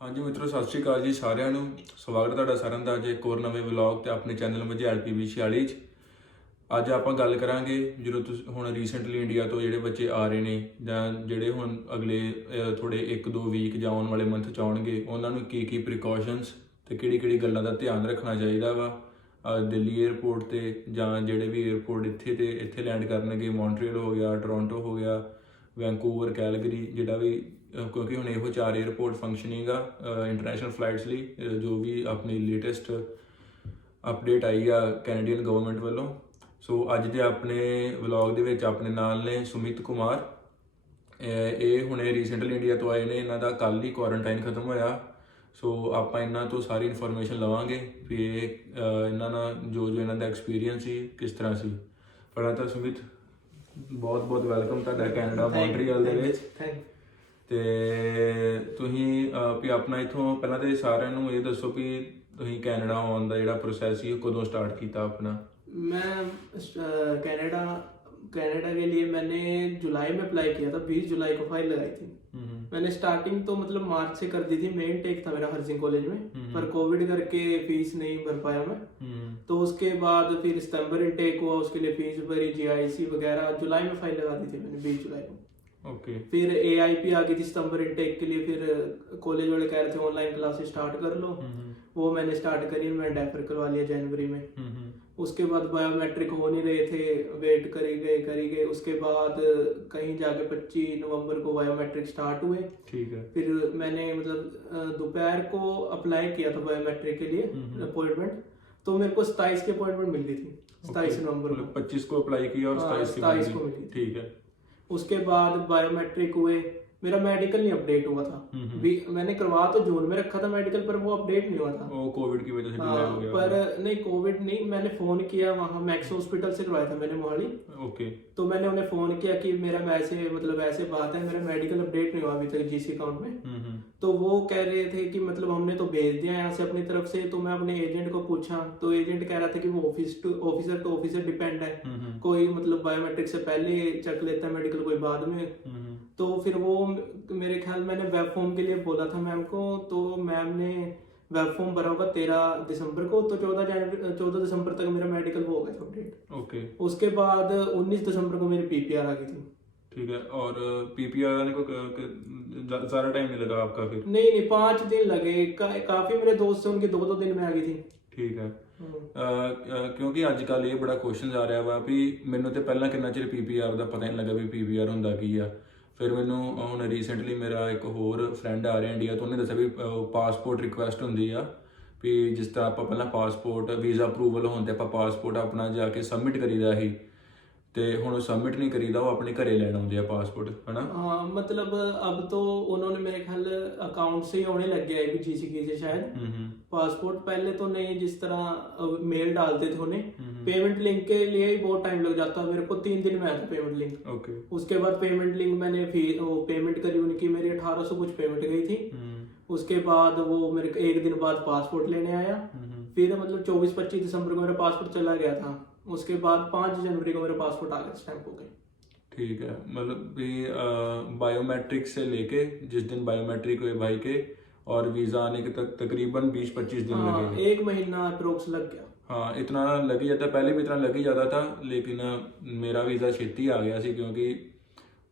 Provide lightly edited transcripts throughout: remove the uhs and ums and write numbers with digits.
ਹਾਂਜੀ ਮਿੱਤਰੋ, ਸਤਿ ਸ਼੍ਰੀ ਅਕਾਲ ਜੀ ਸਾਰਿਆਂ ਨੂੰ। ਸਵਾਗਤ ਤੁਹਾਡਾ ਸਾਰਿਆਂ ਦਾ ਅੱਜ ਇੱਕ ਹੋਰ ਨਵੇਂ ਵਲੌਗ ਤੇ ਆਪਣੇ ਚੈਨਲ ਮਝੈਲ PV 46 'ਚ। ਅੱਜ ਆਪਾਂ ਗੱਲ ਕਰਾਂਗੇ ਜਦੋਂ ਤੁਸੀਂ ਹੁਣ ਰੀਸੈਂਟਲੀ ਇੰਡੀਆ ਤੋਂ ਜਿਹੜੇ ਬੱਚੇ ਆ ਰਹੇ ਨੇ ਜਾਂ ਜਿਹੜੇ ਹੁਣ ਅਗਲੇ ਥੋੜੇ 1-2 ਵੀਕ ਜਾਂ ਆਉਣ ਵਾਲੇ ਮੰਥ 'ਚ ਆਉਣਗੇ, ਉਹਨਾਂ ਨੂੰ ਕੀ ਪ੍ਰੀਕਾਸ਼ਨਸ ਤੇ ਕਿਹੜੀ ਗੱਲਾਂ ਦਾ ਧਿਆਨ ਰੱਖਣਾ ਚਾਹੀਦਾ ਵਾ ਦਿੱਲੀ 에ਅਰਪੋਰਟ ਤੇ ਜਾਂ ਜਿਹੜੇ ਵੀ 에ਅਰਪੋਰਟ ਇੱਥੇ ਲੈਂਡ ਕਰਨਗੇ। ਮੌਂਟਰੀਅਲ ਹੋ ਗਿਆ, ਟੋਰਾਂਟੋ ਹੋ ਗਿਆ, ਵੈਂਕੂਵਰ, ਕੈਲਗਰੀ, ਜਿਹੜਾ ਵੀ ਕਿਉਂਕਿ ਹੁਣ ਇਹੋ 4 에ਅਰਪੋਰਟ ਫੰਕਸ਼ਨਿੰਗ ਆ ਇੰਟਰਨੈਸ਼ਨਲ ਫਲਾਈਟਸ ਲਈ। ਜੋ ਵੀ ਆਪਣੀ ਲੇਟੈਸਟ ਅਪਡੇਟ ਆਈ ਆ ਕੈਨੇਡੀਅਨ ਗਵਰਨਮੈਂਟ ਵੱਲੋਂ। ਸੋ ਅੱਜ ਦੇ ਆਪਣੇ ਵਲੌਗ ਦੇ ਵਿੱਚ ਆਪਣੇ ਨਾਲ ਨੇ ਸੁਮਿਤ ਕੁਮਾਰ। ਇਹ ਹੁਣੇ ਰੀਸੈਂਟਲੀ ਇੰਡੀਆ ਤੋਂ ਆਏ ਨੇ, ਇਹਨਾਂ ਦਾ ਕੱਲ੍ਹ ਹੀ ਕੁਆਰੰਟਾਈਨ ਖਤਮ ਹੋਇਆ। ਸੋ ਆਪਾਂ ਇਹਨਾਂ ਤੋਂ ਸਾਰੀ ਇਨਫੋਰਮੇਸ਼ਨ ਲਵਾਂਗੇ ਵੀ ਇਹਨਾਂ ਨਾਲ ਜੋ ਇਹਨਾਂ ਦਾ ਐਕਸਪੀਰੀਅੰਸ ਸੀ ਕਿਸ ਤਰ੍ਹਾਂ ਸੀ। ਪਹਿਲਾਂ ਤਾਂ ਸੁਮਿਤ ਬਹੁਤ ਬਹੁਤ ਵੈਲਕਮ ਤੁਹਾਡਾ ਕੈਨੇਡਾ ਮੌਂਟਰੀਅਲ ਦੇ ਵਿੱਚ। ਤੇ ਤੁਸੀਂ ਵੀ ਆਪਣਾ ਇੱਥੋਂ ਪਹਿਲਾਂ ਤਾਂ ਸਾਰਿਆਂ ਨੂੰ ਇਹ ਦੱਸੋ ਵੀ ਤੁਸੀਂ ਕੈਨੇਡਾ ਆਉਣ ਦਾ ਜਿਹੜਾ ਪ੍ਰੋਸੈਸ ਸੀ ਉਹ ਕਦੋਂ ਸਟਾर्ट ਕੀਤਾ अपना? मैं कनाडा के लिए मैंने जुलाई में अप्लाई किया था, 20 जुलाई को फाइल लगाई थी। मैंने स्टार्टिंग तो मतलब मार्च से कर दी थी। मेन टेक था मेरा हरसिंह कॉलेज में, पर कोविड करके फीस नहीं भर पाया मैं। तो उसके बाद फिर सितंबर इनटेक हुआ, उसके लिए फीस भरी, GIC वगैरह। जुलाई में फाइल लगा दी थी मैंने 20 जुलाई को। फिर AIP आ गई थी सितंबर इनटेक के लिए। फिर कॉलेज वाले कह रहे थे ऑनलाइन क्लासेस स्टार्ट कर लो, वो मैंने स्टार्ट करी। मैंने डेफर करवा लिया जनवरी में। उसके बाद बायोमेट्रिक हो नहीं रहे थे, वेट करी गए। उसके बाद कहीं जाके 25 नवंबर को बायोमेट्रिक स्टार्ट हुए। ठीक है। फिर मैंने मतलब दोपहर को अप्लाई किया था बायोमेट्रिक के लिए अपॉइंटमेंट, तो मेरे को 27 की अपॉइंटमेंट मिल गई थी। 27 नवंबर को 25 को अप्लाई किया और 27 को मिली। ठीक है। उसके बाद बायोमेट्रिक हुए, मेरा मेडिकल नहीं अपडेट हुआ था। मैंने करवा तो जून में रखा था मेडिकल, पर वो अपडेट नहीं हुआ था। वो कोविड की वजह से डिले हो गया। पर नहीं, कोविड नहीं, मैंने फोन किया वहाँ मैक्स हॉस्पिटल से करवाया था मैंने मोहाली। ओके। तो मैंने उन्हें फोन किया कि मेरा ऐसे बात है, मेरा मेडिकल अपडेट नहीं हुआ अभी तक GC अकाउंट में। तो वो कह रहे थे कि मतलब हमने तो भेज दिया यहाँ से अपनी तरफ से। तो मैं अपने एजेंट को पूछा, तो एजेंट कह रहा था कि वो ऑफिसर टू ऑफिसर डिपेंड है। कोई मतलब बायोमेट्रिक से पहले चेक लेता है मेडिकल, कोई बाद में। तो फिर वो मेरे ख्याल मैंने वेब फॉर्म के लिए बोला था मैम को, तो मैम ने वेब फॉर्म भरा होगा 13 दिसंबर को। तो 14 दिसंबर तक मेरा मेडिकल वो हो गया था अपडेट। ओके। उसके बाद 19 दिसंबर को मेरी PPR आ गई थी। ठीक है। और PPR आने को ज़्यादा टाइम नहीं लगा आपका? फिर नहीं 5 दिन लगे। काफी मेरे दोस्त से उनके 2-2 दिन में आ गई थी। ठीक है। ਕਿਉਂਕਿ ਅੱਜ ਕੱਲ ਇਹ ਬੜਾ ਕੁਐਸਚਨ ਆ ਰਿਹਾ ਵਾ ਵੀ ਮੈਨੂੰ ਤੇ ਪਹਿਲਾਂ ਕਿੰਨਾ ਚਿਰ PPR ਦਾ ਪਤਾ ਨਹੀਂ ਲੱਗਾ ਵੀ PPR ਹੁੰਦਾ ਕੀ ਆ। ਫਿਰ ਮੈਨੂੰ ਹੁਣ ਰੀਸੈਂਟਲੀ ਮੇਰਾ ਇੱਕ ਹੋਰ ਫਰੈਂਡ ਆ ਰਿਹਾ ਇੰਡੀਆ ਤੋਂ, ਉਹਨੇ ਦੱਸਿਆ ਵੀ ਪਾਸਪੋਰਟ ਰਿਕੁਐਸਟ ਹੁੰਦੀ ਆ ਵੀ ਜਿਸ ਤਰ੍ਹਾਂ ਆਪਾਂ ਪਹਿਲਾਂ ਪਾਸਪੋਰਟ ਵੀਜ਼ਾ ਅਪਰੂਵਲ ਹੋਣ ਤੇ ਆਪਾਂ ਪਾਸਪੋਰਟ ਆਪਣਾ ਜਾ ਕੇ ਸਬਮਿਟ ਕਰੀਦਾ ਸੀ, ਤੇ ਹੁਣ ਉਹ सबमिट नहीं करीदा, वो अपने घरे लैन आउंदे आ पासपोर्ट, है ना? हाँ, मतलब अब तो उन्होंने मेरे ख्याल अकाउंट से ही होने लग गया है भी GC से शायद। पासपोर्ट पहले तो नहीं, जिस तरह मेल डालते थे उन्हें, पेमेंट लिंक के लिए ही बहुत टाइम लग जाता। मेरे को 3 दिन में आया था पेमेंट लिंक। ओके। उसके बाद पेमेंट लिंक मैंने पेमेंट करी उनकी, मेरी 1800 कुछ पेमेंट गई थी। उसके बाद वो मेरे 1 दिन बाद पासपोर्ट लेने आया। फिर मतलब 24-25 दिसंबर को मेरा पासपोर्ट चला गया था। उसके बाद 5 जनवरी को मेरा पासपोर्ट आ गया, स्टैंप हो गया। ठीक है। मतलब भी बायोमेट्रिक से लेके जिस दिन बायोमेट्रिक हुए भाई के और वीज़ा आने के तक तकरीबन 20-25 दिन लगे। 1 महीना अप्रोक्स लग गया। हाँ, इतना लग ही जाता। पहले भी इतना लग ही जाता था, लेकिन मेरा वीज़ा छेती आ गया सी क्योंकि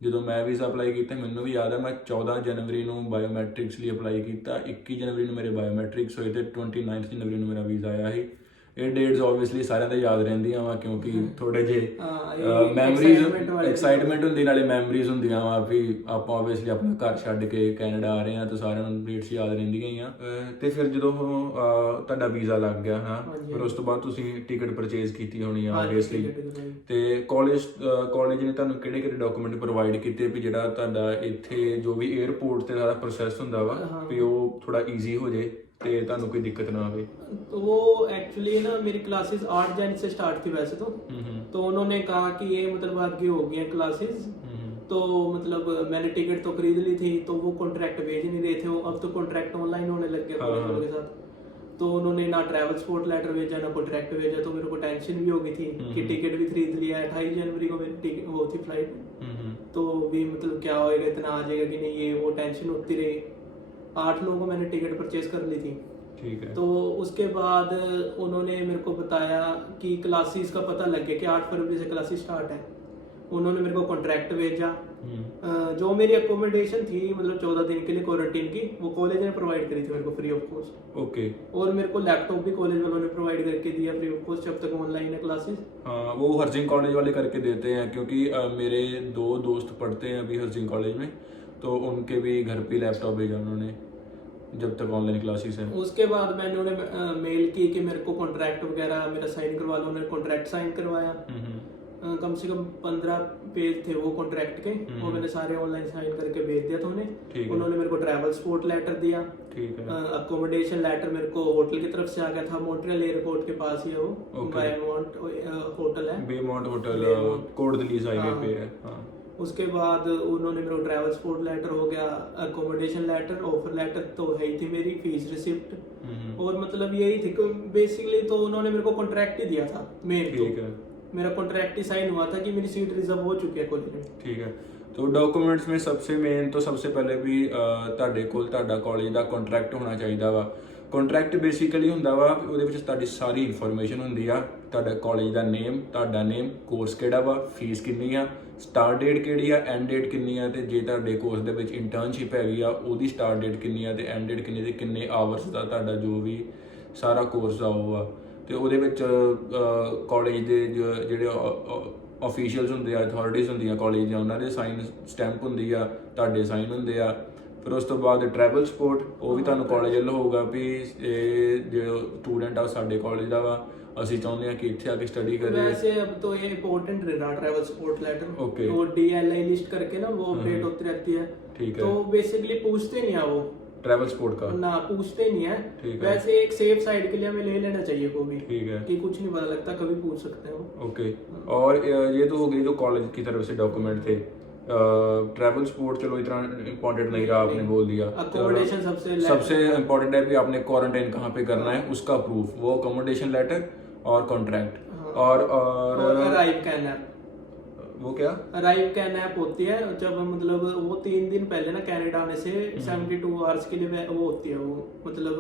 ਜਦੋਂ ਮੈਂ ਵੀਜ਼ਾ ਅਪਲਾਈ ਕੀਤਾ ਮੈਨੂੰ ਵੀ ਯਾਦ ਹੈ ਮੈਂ 14 ਜਨਵਰੀ ਨੂੰ ਬਾਇਓਮੈਟ੍ਰਿਕਸ ਲਈ ਅਪਲਾਈ ਕੀਤਾ। 21 ਜਨਵਰੀ ਨੂੰ ਮੇਰੇ ਬਾਇਓਮੈਟ੍ਰਿਕਸ ਹੋਏ ਤੇ 29 ਜਨਵਰੀ ਨੂੰ ਮੇਰਾ ਵੀਜ਼ਾ ਆਇਆ ਸੀ। ਇਹ ਡੇਟਸ ਆਬਵੀਅਸਲੀ ਸਾਰਿਆਂ ਦੇ ਯਾਦ ਰਹਿੰਦੀਆਂ ਵਾ ਕਿਉਂਕਿ ਥੋੜੇ ਜੇ ਮੈਮਰੀਜ਼, ਐਕਸਾਈਟਮੈਂਟ ਹੁੰਦੀ, ਨਾਲੇ ਮੈਮਰੀਜ਼ ਹੁੰਦੀਆਂ ਵਾ ਵੀ ਆਪਾਂ ਆਬਵੀਅਸਲੀ ਆਪਣਾ ਘਰ ਛੱਡ ਕੇ ਕੈਨੇਡਾ ਆ ਰਹੇ ਹਾਂ, ਤਾਂ ਸਾਰਿਆਂ ਨੂੰ ਡੇਟਸ ਯਾਦ ਰਹਿੰਦੀਆਂ ਹੀ ਆ। ਤੇ ਫਿਰ ਜਦੋਂ ਤੁਹਾਡਾ ਵੀਜ਼ਾ ਲੱਗ ਗਿਆ, ਹਾਂ, ਫਿਰ ਉਸ ਤੋਂ ਬਾਅਦ ਤੁਸੀਂ ਟਿਕਟ ਪਰਚੇਜ਼ ਕੀਤੀ ਹੋਣੀ ਆ ਆਬਵੀਅਸਲੀ। ਤੇ ਕਾਲਜ ਨੇ ਤੁਹਾਨੂੰ ਕਿਹੜੇ ਡਾਕੂਮੈਂਟ ਪ੍ਰੋਵਾਈਡ ਕੀਤੇ ਵੀ ਜਿਹੜਾ ਤੁਹਾਡਾ ਇੱਥੇ ਜੋ ਵੀ 에ਅਰਪੋਰਟ ਤੇ ਸਾਰਾ ਪ੍ਰੋਸੈਸ ਹੁੰਦਾ ਵਾ ਵੀ ਉਹ ਥੋੜਾ ਈਜ਼ੀ ਹੋ ਜੇ ਤੇ ਤੁਹਾਨੂੰ कोई दिक्कत ना आवे? तो वो एक्चुअली ना मेरी क्लासेस 8 जनवरी से स्टार्ट थी वैसे तो उन्होंने कहा कि ये मतलब आपकी हो गई है क्लासेस। तो मतलब मैंने टिकट तो खरीद ली थी, तो वो कॉन्ट्रैक्ट भेज नहीं रहे थे। वो अब तो कॉन्ट्रैक्ट ऑनलाइन होने लग गया कॉलेज वालों के साथ। तो उन्होंने ना ट्रैवल सपोर्ट लेटर भेजा ना कॉन्ट्रैक्ट भेजा। तो मेरे को टेंशन भी हो गई थी कि टिकट भी खरीद लिया। 28 जनवरी को मेरी टिकट वो थी फ्लाइट, तो भी मतलब क्या होएगा, इतना आ जाएगा कि नहीं, ये वो टेंशन होती रही। 8 लोगों को मैंने टिकट परचेज कर ली थी। ठीक है। तो उसके बाद उन्होंने मेरे को बताया कि क्लासेस का पता लग गया कि 8 फरवरी से क्लासेस स्टार्ट है। उन्होंने मेरे को कॉन्ट्रैक्ट भेजा। जो मेरी अकोमोडेशन थी मतलब 14 दिन के लिए क्वारंटीन की, वो कॉलेज ने प्रोवाइड करी थी मेरे को फ्री ऑफ कॉस्ट। ओके। और मेरे को लैपटॉप भी कॉलेज वालों ने प्रोवाइड करके दिया फ्री ऑफ कॉस्ट जब तक ऑनलाइन है क्लासेस। हाँ, वो हरसिंह कॉलेज वाले करके देते हैं, क्योंकि मेरे 2 दोस्त पढ़ते हैं अभी हरसिंह कॉलेज में, तो उनके भी घर पे लैपटॉप भेजा उन्होंने जब तक ऑनलाइन क्लासेस हैं। उसके बाद मैंने उन्हें मेल की कि मेरे को कॉन्ट्रैक्ट वगैरह मेरा साइन करवा लो। उन्होंने कॉन्ट्रैक्ट साइन करवाया। कम से कम 15 पेज थे वो कॉन्ट्रैक्ट के, वो मैंने सारे ऑनलाइन साइन करके भेज दिया था उन्हें। उन्होंने मेरे को ट्रैवल सपोर्ट लेटर दिया। ठीक है। अकोमोडेशन लेटर मेरे को होटल की तरफ से आ गया था, मॉन्ट्रियल एयरपोर्ट के पास ही है वो। बायमॉन्ट होटल है, बेमॉन्ट होटल कोर्ट दिल्ली हाईवे पे है। हाँ। उसके बाद उन्होंने मेरे को ट्रैवल सपोर्ट लेटर हो गया, अकोमोडेशन लेटर, ऑफर लेटर तो है ही थी, मेरी फीस रिसिप्ट, और मतलब यही थी बेसिकली। तो उन्होंने मेरे को कॉन्ट्रैक्ट ही दिया था मेन। ठीक है। मेरा कॉन्ट्रैक्ट ही साइन हुआ था कि मेरी सीट रिजर्व हो चुकी है कॉलेज में। ठीक है। तो ਡਾਕੂਮੈਂਟਸ में सबसे मेन तो सबसे पहले भी ਤੁਹਾਡੇ ਕੋਲ ਤੁਹਾਡਾ ਕਾਲਜ ਦਾ ਕੰਟਰੈਕਟ ਹੋਣਾ ਚਾਹੀਦਾ ਵਾ। ਕੰਟਰੈਕਟ ਬੇਸਿਕਲੀ ਹੁੰਦਾ ਵਾ ਉਹਦੇ ਵਿੱਚ ਤੁਹਾਡੀ ਸਾਰੀ ਇਨਫੋਰਮੇਸ਼ਨ ਹੁੰਦੀ ਆ, ਤੁਹਾਡਾ ਕਾਲਜ ਦਾ ਨੇਮ, ਤੁਹਾਡਾ ਨੇਮ, ਕੋਰਸ ਕਿਹੜਾ ਵਾ, ਫੀਸ ਕਿੰਨੀ ਆ, ਸਟਾਰਟ ਡੇਟ ਕਿਹੜੀ ਆ, ਐਂਡ ਡੇਟ ਕਿੰਨੀ ਆ, ਤੇ ਜੇ ਤੁਹਾਡੇ ਕੋਰਸ ਦੇ ਵਿੱਚ ਇੰਟਰਨਸ਼ਿਪ ਹੈਗੀ ਆ ਉਹਦੀ ਸਟਾਰਟ ਡੇਟ ਕਿੰਨੀ ਆ ਤੇ ਐਂਡ ਡੇਟ ਕਿੰਨੀ, ਤੇ ਕਿੰਨੇ ਆਵਰਸ ਦਾ ਤੁਹਾਡਾ ਜੋ ਵੀ ਸਾਰਾ ਕੋਰਸ ਦਾ ਉਹ ਆ। ਤੇ ਉਹਦੇ ਵਿੱਚ ਕਾਲਜ ਦੇ ਜਿਹੜੇ ऑफिशियल्स ਹੁੰਦੇ ਆ, ਅਥਾਰਟੀਜ਼ ਹੁੰਦੀਆਂ ਕਾਲਜ ਦੀਆਂ, ਉਹਨਾਂ ਦੇ ਸਾਈਨ ਸਟੈਂਪ ਹੁੰਦੀ ਆ, ਤੁਹਾਡੇ ਸਾਈਨ ਹੁੰਦੇ ਆ। ਫਿਰ ਉਸ ਤੋਂ ਬਾਅਦ ਟਰੈਵਲ ਸਪੋਰਟ, ਉਹ ਵੀ ਤੁਹਾਨੂੰ ਕਾਲਜ ਵੱਲੋਂ ਹੋਊਗਾ ਵੀ ਇਹ ਜੋ ਸਟੂਡੈਂਟ ਆ ਸਾਡੇ ਕਾਲਜ ਦਾ ਵਾ, ਅਸੀਂ ਚਾਹੁੰਦੇ ਹਾਂ ਕਿ ਇੱਥੇ ਆ ਕੇ स्टडी करे। वैसे अब तो ये इम्पोर्टेंट रहा ट्रैवल सपोर्ट लेटर। ओके। वो DLI लिस्ट करके ना वो अपडेट होती रहती है। ठीक है। तो बेसिकली पूछते नहीं है वो ट्रैवल सपोर्ट का ना, पूछते नहीं है। ठीक है। वैसे एक सेफ साइड के लिए हमें ले लेना चाहिए वो भी। ठीक है। कि कुछ नहीं पता लगता, कभी पूछ सकते हो। ओके। और ये तो हो गई जो कॉलेज की तरफ से डॉक्यूमेंट थे। ट्रैवल सपोर्ट चलो इतना इम्पोर्टेंट नहीं रहा, आपने बोल दिया। अकोमोडेशन सबसे इम्पोर्टेंट है कि आपने क्वारंटाइन कहाँ पे करना है उसका प्रूफ, वो अकोमोडेशन लेटर और कॉन्ट्रैक्ट। और अराइव कैन ऐप, वो क्या अराइव कैन ऐप होती है जब मतलब वो 3 दिन पहले ना कनाडा आने से 72 आवर्स के लिए वो होती है, वो मतलब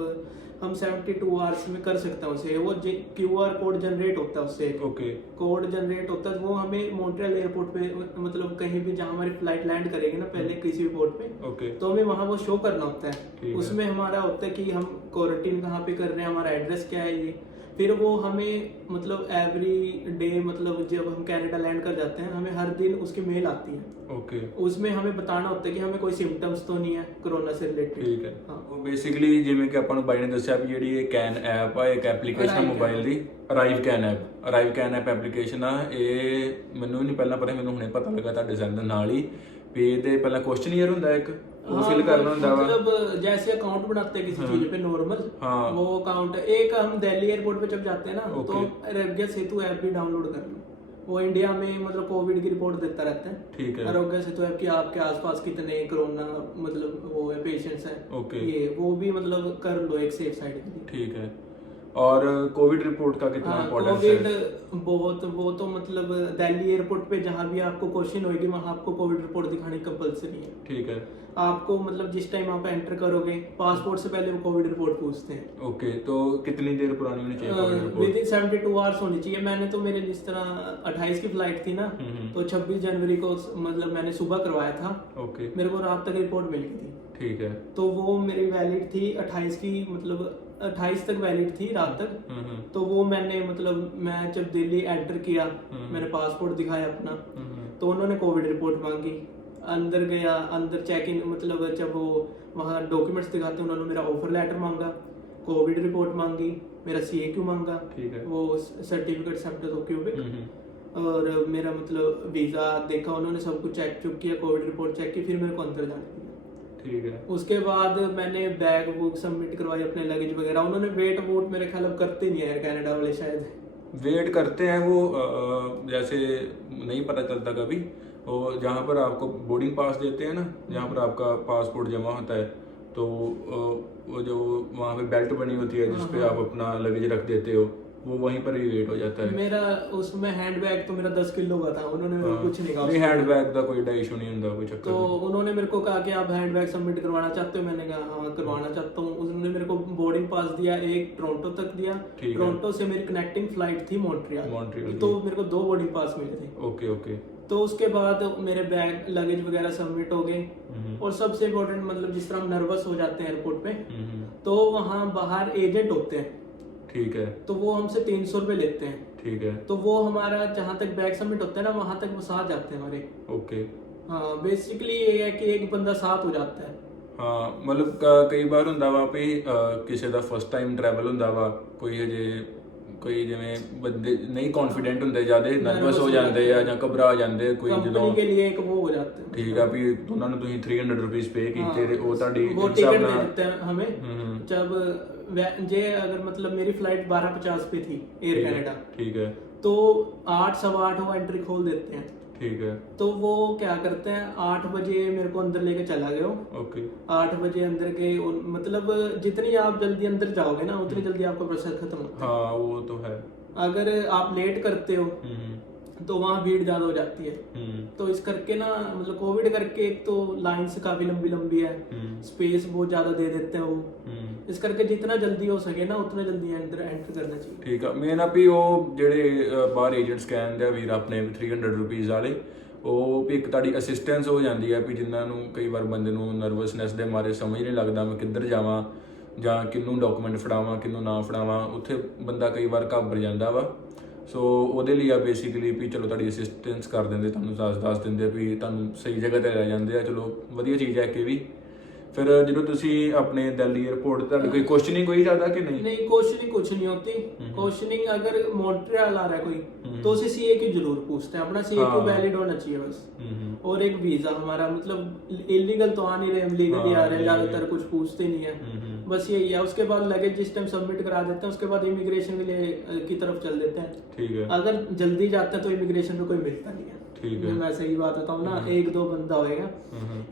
हम 72 आवर्स में कर सकते हैं उसे। वो QR कोड जनरेट होता है उससे। ओके। कोड जनरेट होता है, वो हमें मॉन्ट्रियल एयरपोर्ट पे मतलब कहीं भी जहाँ हमारी फ्लाइट लैंड करेगी ना पहले किसी भी पोर्ट पे, ओके, तो हमें वहाँ वो शो करना होता है। उसमें हमारा होता है कि हम क्वारंटीन कहाँ पे कर रहे हैं, हमारा एड्रेस क्या है ये। फिर वो हमें मतलब एवरी डे मतलब जब हम कनाडा लैंड कर जाते हैं हमें हर दिन उसकी मेल आती है। ओके। उसमें हमें बताना होता है कि हमें कोई सिम्टम्स तो नहीं है कोरोना से रिलेटेड। ठीक है। हाँ। ਉਹ ਬੇਸਿਕਲੀ ਜਿਵੇਂ ਕਿ ਆਪਾਂ ਨੂੰ ਬਾਈ ਨੇ ਦੱਸਿਆ ਵੀ ਜਿਹੜੀ ਇਹ ਕੈਨ ਐਪ ਆ, ਇੱਕ ਐਪਲੀਕੇਸ਼ਨ ਆ mobile the, arrive can app application ਆ। ਇਹ ਮੈਨੂੰ ਨਹੀਂ ਪਹਿਲਾਂ ਪਤਾ, ਮੈਨੂੰ ਹੁਣੇ ਪਤਾ ਲੱਗਾ ਤੁਹਾਡੇ ਸੈਂਡ ਨਾਲ ਹੀ ਵੀ ਇਹਦੇ ਪਹਿਲਾਂ ਕੁਐਸਚਨੀਅਰ ਹੁੰਦਾ ਇੱਕ, वो फिल करना होता है मतलब जैसे अकाउंट बनाते हैं किसी चीज पे नॉर्मल। हाँ। वो अकाउंट एक हम दिल्ली एयरपोर्ट पे जब जाते हैं ना तो आरोग्य सेतु ऐप भी डाउनलोड कर लो। वो इंडिया में मतलब कोविड की रिपोर्ट देता रहता है। ठीक है। आरोग्य सेतु ऐप की आपके आसपास कितने कोरोना मतलब वो है पेशेंट्स हैं। ओके। ये वो भी मतलब कर लो एक सेफ साइड के लिए। ठीक है। और कोविड रिपोर्ट का कितना इम्पोर्टेंस है? कोविड बहुत, वो तो मतलब दिल्ली एयरपोर्ट पे जहाँ भी आपको क्वेश्चन होगी वहाँ आपको कोविड रिपोर्ट दिखानी कंपलसरी है। ठीक है। आपको मतलब जिस टाइम आप एंटर करोगे पासपोर्ट से पहले वो कोविड रिपोर्ट पूछते हैं। ओके। तो कितनी देर पुरानी होनी चाहिए Covid report? With in 72 hours होनी चाहिए। मैंने तो मेरे जिस तरह 28 की फ्लाइट थी ना, तो 26 जनवरी को मतलब मैंने सुबह करवाया था। ओके। मेरे को रात तक रिपोर्ट मिल गई थी। ठीक है। तो वो मेरी वैलिड थी 28 की, मतलब 28 तक वैलिड थी रात तक। तो वो मैंने मतलब मैं जब दिल्ली एंटर किया मैंने पासपोर्ट दिखाया अपना, तो उन्होंने कोविड रिपोर्ट मांगी। अंदर गया, अंदर चेक इन मतलब जब वो वहाँ डॉक्यूमेंट्स दिखाते उन्होंने मेरा ऑफर लेटर मांगा, कोविड रिपोर्ट मांगी, मेरा CAQ मांगा, ठीक है, वो सर्टिफिकेट एक्सेप्टेड क्यूबिक, और मेरा मतलब वीज़ा देखा उन्होंने, सब कुछ चेक किया, कोविड रिपोर्ट चेक की, फिर मेरे को अंदर जाने दिया। ठीक है। उसके बाद मैंने बैग बुक सबमिट करवाई, अपने लगेज वगैरह। उन्होंने वेट वोट मेरे ख्याल अब करते नहीं है यार कनाडा वाले, शायद वेट करते हैं वो, जैसे नहीं पता चलता कभी वो जहाँ पर आपको बोर्डिंग पास देते हैं ना, जहाँ पर आपका पासपोर्ट जमा होता है, तो वो जो वहाँ पे बेल्ट बनी होती है जिस पे आप अपना लगेज रख देते हो, वो वहीं पर ही वेट हो जाता है। मेरा उसमें हैंड बैग तो मेरा 10 किलो का था, उन्होंने मेरे को कुछ नहीं कहा। नहीं, हैंड बैग का कोई इशू नहीं होता, कोई चक्कर तो नहीं। उन्होंने मेरे को कहा कि आप हैंड बैग सबमिट करवाना चाहते हो, मैंने कहा हाँ करवाना चाहता हूँ। उन्होंने मेरे को बोर्डिंग पास दिया, एक टोरंटो तक दिया, ठीक है। टोरंटो से मेरी कनेक्टिंग फ्लाइट थी मॉन्ट्रियल, मॉन्ट्रियल तो मेरे को 2 बोर्डिंग पास मिले थे। Okay okay. तो उसके बाद मेरे बैग लगेज वगैरह सबमिट हो गए। और सबसे इम्पोर्टेंट मतलब जिस तरह हम नर्वस हो जाते हैं एयरपोर्ट पे, तो वहाँ बाहर एजेंट होते हैं, ठीक है, तो वो हमसे 300 रुपये लेते हैं। ठीक है, तो वो हमारा जहाँ तक बैग सबमिट होता है ना, वहाँ तक वो साथ जाते हैं हमारे। ओके। हाँ, बेसिकली ये है कि एक बंदा साथ हो जाता है। हाँ, मतलब कई बार ਹੁੰਦਾ ਵਾ ਵੀ ਕਿਸੇ ਦਾ ਫਸਟ ਟਾਈਮ ਟਰੈਵਲ ਹੁੰਦਾ ਵਾ, ਕੋਈ ਹਜੇ ਕੋਈ ਜਿਵੇਂ ਬੰਦੇ ਨਹੀਂ ਕੌਨਫੀਡੈਂਟ ਹੁੰਦੇ, ਜਿਆਦਾ ਨਰਵਸ ਹੋ ਜਾਂਦੇ ਆ ਜਾਂ ਘਬਰਾ ਜਾਂਦੇ ਕੋਈ ਜਦੋਂ कंपनी के लिए एक वो हो जाते हैं। ਠੀਕ ਆ ਵੀ ਉਹਨਾਂ ਨੂੰ ਤੁਸੀਂ 300 ਰੁਪਏ ਪੇ ਕੀਤੇ ਤੇ ਉਹ ਤੁਹਾਡੀ वो ਹਿਸਾਬ टिकट दे ਨਾਲ देते हैं हमें। जब जे अगर मतलब मेरी फ्लाइट 12:50 पे थी एयर कनाडा, ठीक है, तो 8 सवा 8 वो एंट्री खोल देते हैं। ठीक है, तो वो क्या करते हैं, 8 बजे मेरे को अंदर लेके चला गया। ओके, 8 बजे अंदर के मतलब जितनी आप जल्दी अंदर जाओगे ना, उतनी जल्दी आपका प्रोसेस खत्म होता है। हाँ वो तो है। अगर आप लेट करते हो तो वहाँ भीड़ ज्यादा हो जाती है। तो इस करके ना मतलब कोविड करके एक तो लाइंस काफी लंबी लंबी है, स्पेस बहुत ज्यादा दे देते हैं वो। इस करके जितना जल्दी हो सके ना उतना जल्दी अंदर एंटर करना चाहिए। ਠੀਕ ਆ। ਮੇਨ ਆ ਵੀ ਉਹ ਜਿਹੜੇ ਬਾਹਰ ਏਜੰਟਸ ਕਹਿੰਦੇ ਆ ਵੀਰ ਆਪਣੇ 300 ਰੁਪਏ ਵਾਲੇ, ਉਹ ਵੀ ਇੱਕ ਤੁਹਾਡੀ ਅਸਿਸਟੈਂਸ ਹੋ ਜਾਂਦੀ ਆ ਵੀ ਜਿਨ੍ਹਾਂ ਨੂੰ ਕਈ ਵਾਰ ਬੰਦੇ ਨੂੰ ਨਰਵਸਨੈਸ ਦੇ ਮਾਰੇ ਸਮਝ ਨਹੀਂ ਲੱਗਦਾ ਮੈਂ ਕਿੱਧਰ ਜਾਵਾਂ ਜਾਂ ਕਿਹਨੂੰ ਡਾਕੂਮੈਂਟ ਫੜਾਵਾਂ ਕਿਹਨੂੰ ਨਾ ਫੜਾਵਾਂ, ਉੱਥੇ ਬੰਦਾ ਕਈ ਵਾਰ ਘਾਬਰ ਜਾਂਦਾ ਵਾ। ਸੋ ਉਹਦੇ ਲਈ ਆ ਬੇਸਿਕਲੀ ਵੀ ਚਲੋ ਤੁਹਾਡੀ ਅਸਿਸਟੈਂਸ ਕਰ ਦਿੰਦੇ, ਤੁਹਾਨੂੰ ਦੱਸ ਦਿੰਦੇ ਆ ਵੀ ਤੁਹਾਨੂੰ ਸਹੀ ਜਗ੍ਹਾ ਤੇ ਲੈ ਜਾਂਦੇ ਆ। ਚਲੋ ਵਧੀਆ ਚੀਜ਼ ਹੈ ਕਿ ਵੀ। ਫਿਰ ਜਦੋਂ ਤੁਸੀਂ ਆਪਣੇ ਦਿੱਲੀ 에ਅਰਪੋਰਟ ਤੁਹਾਡੇ ਕੋਈ ਕੁਐਸਚਨਿੰਗ ਹੋਈ ਜ਼ਿਆਦਾ कि नहीं? नहीं, क्वेश्चनिंग कुछ नहीं होती। क्वेश्चनिंग अगर मॉन्ट्रियल आ रहा है कोई तो उसे सीए की जरूर पूछते हैं, अपना सीए क्यू वैलिड होना चाहिए बस। और एक वीजा हमारा मतलब इलीगल तो आ नहीं रहे, लीगली आ रहे हैं, ज्यादातर कुछ पूछते नहीं है, बस यही है। उसके बाद लगेज जिस टाइम सबमिट करा देते हैं उसके बाद इमिग्रेशन के लिए की तरफ चल देते हैं। ठीक है, अगर जल्दी जाते हैं तो इमिग्रेशन पे कोई मिलता नहीं है। ठीक है, मैं सही बात बताऊँ ना, 1-2 बंदा होएगा।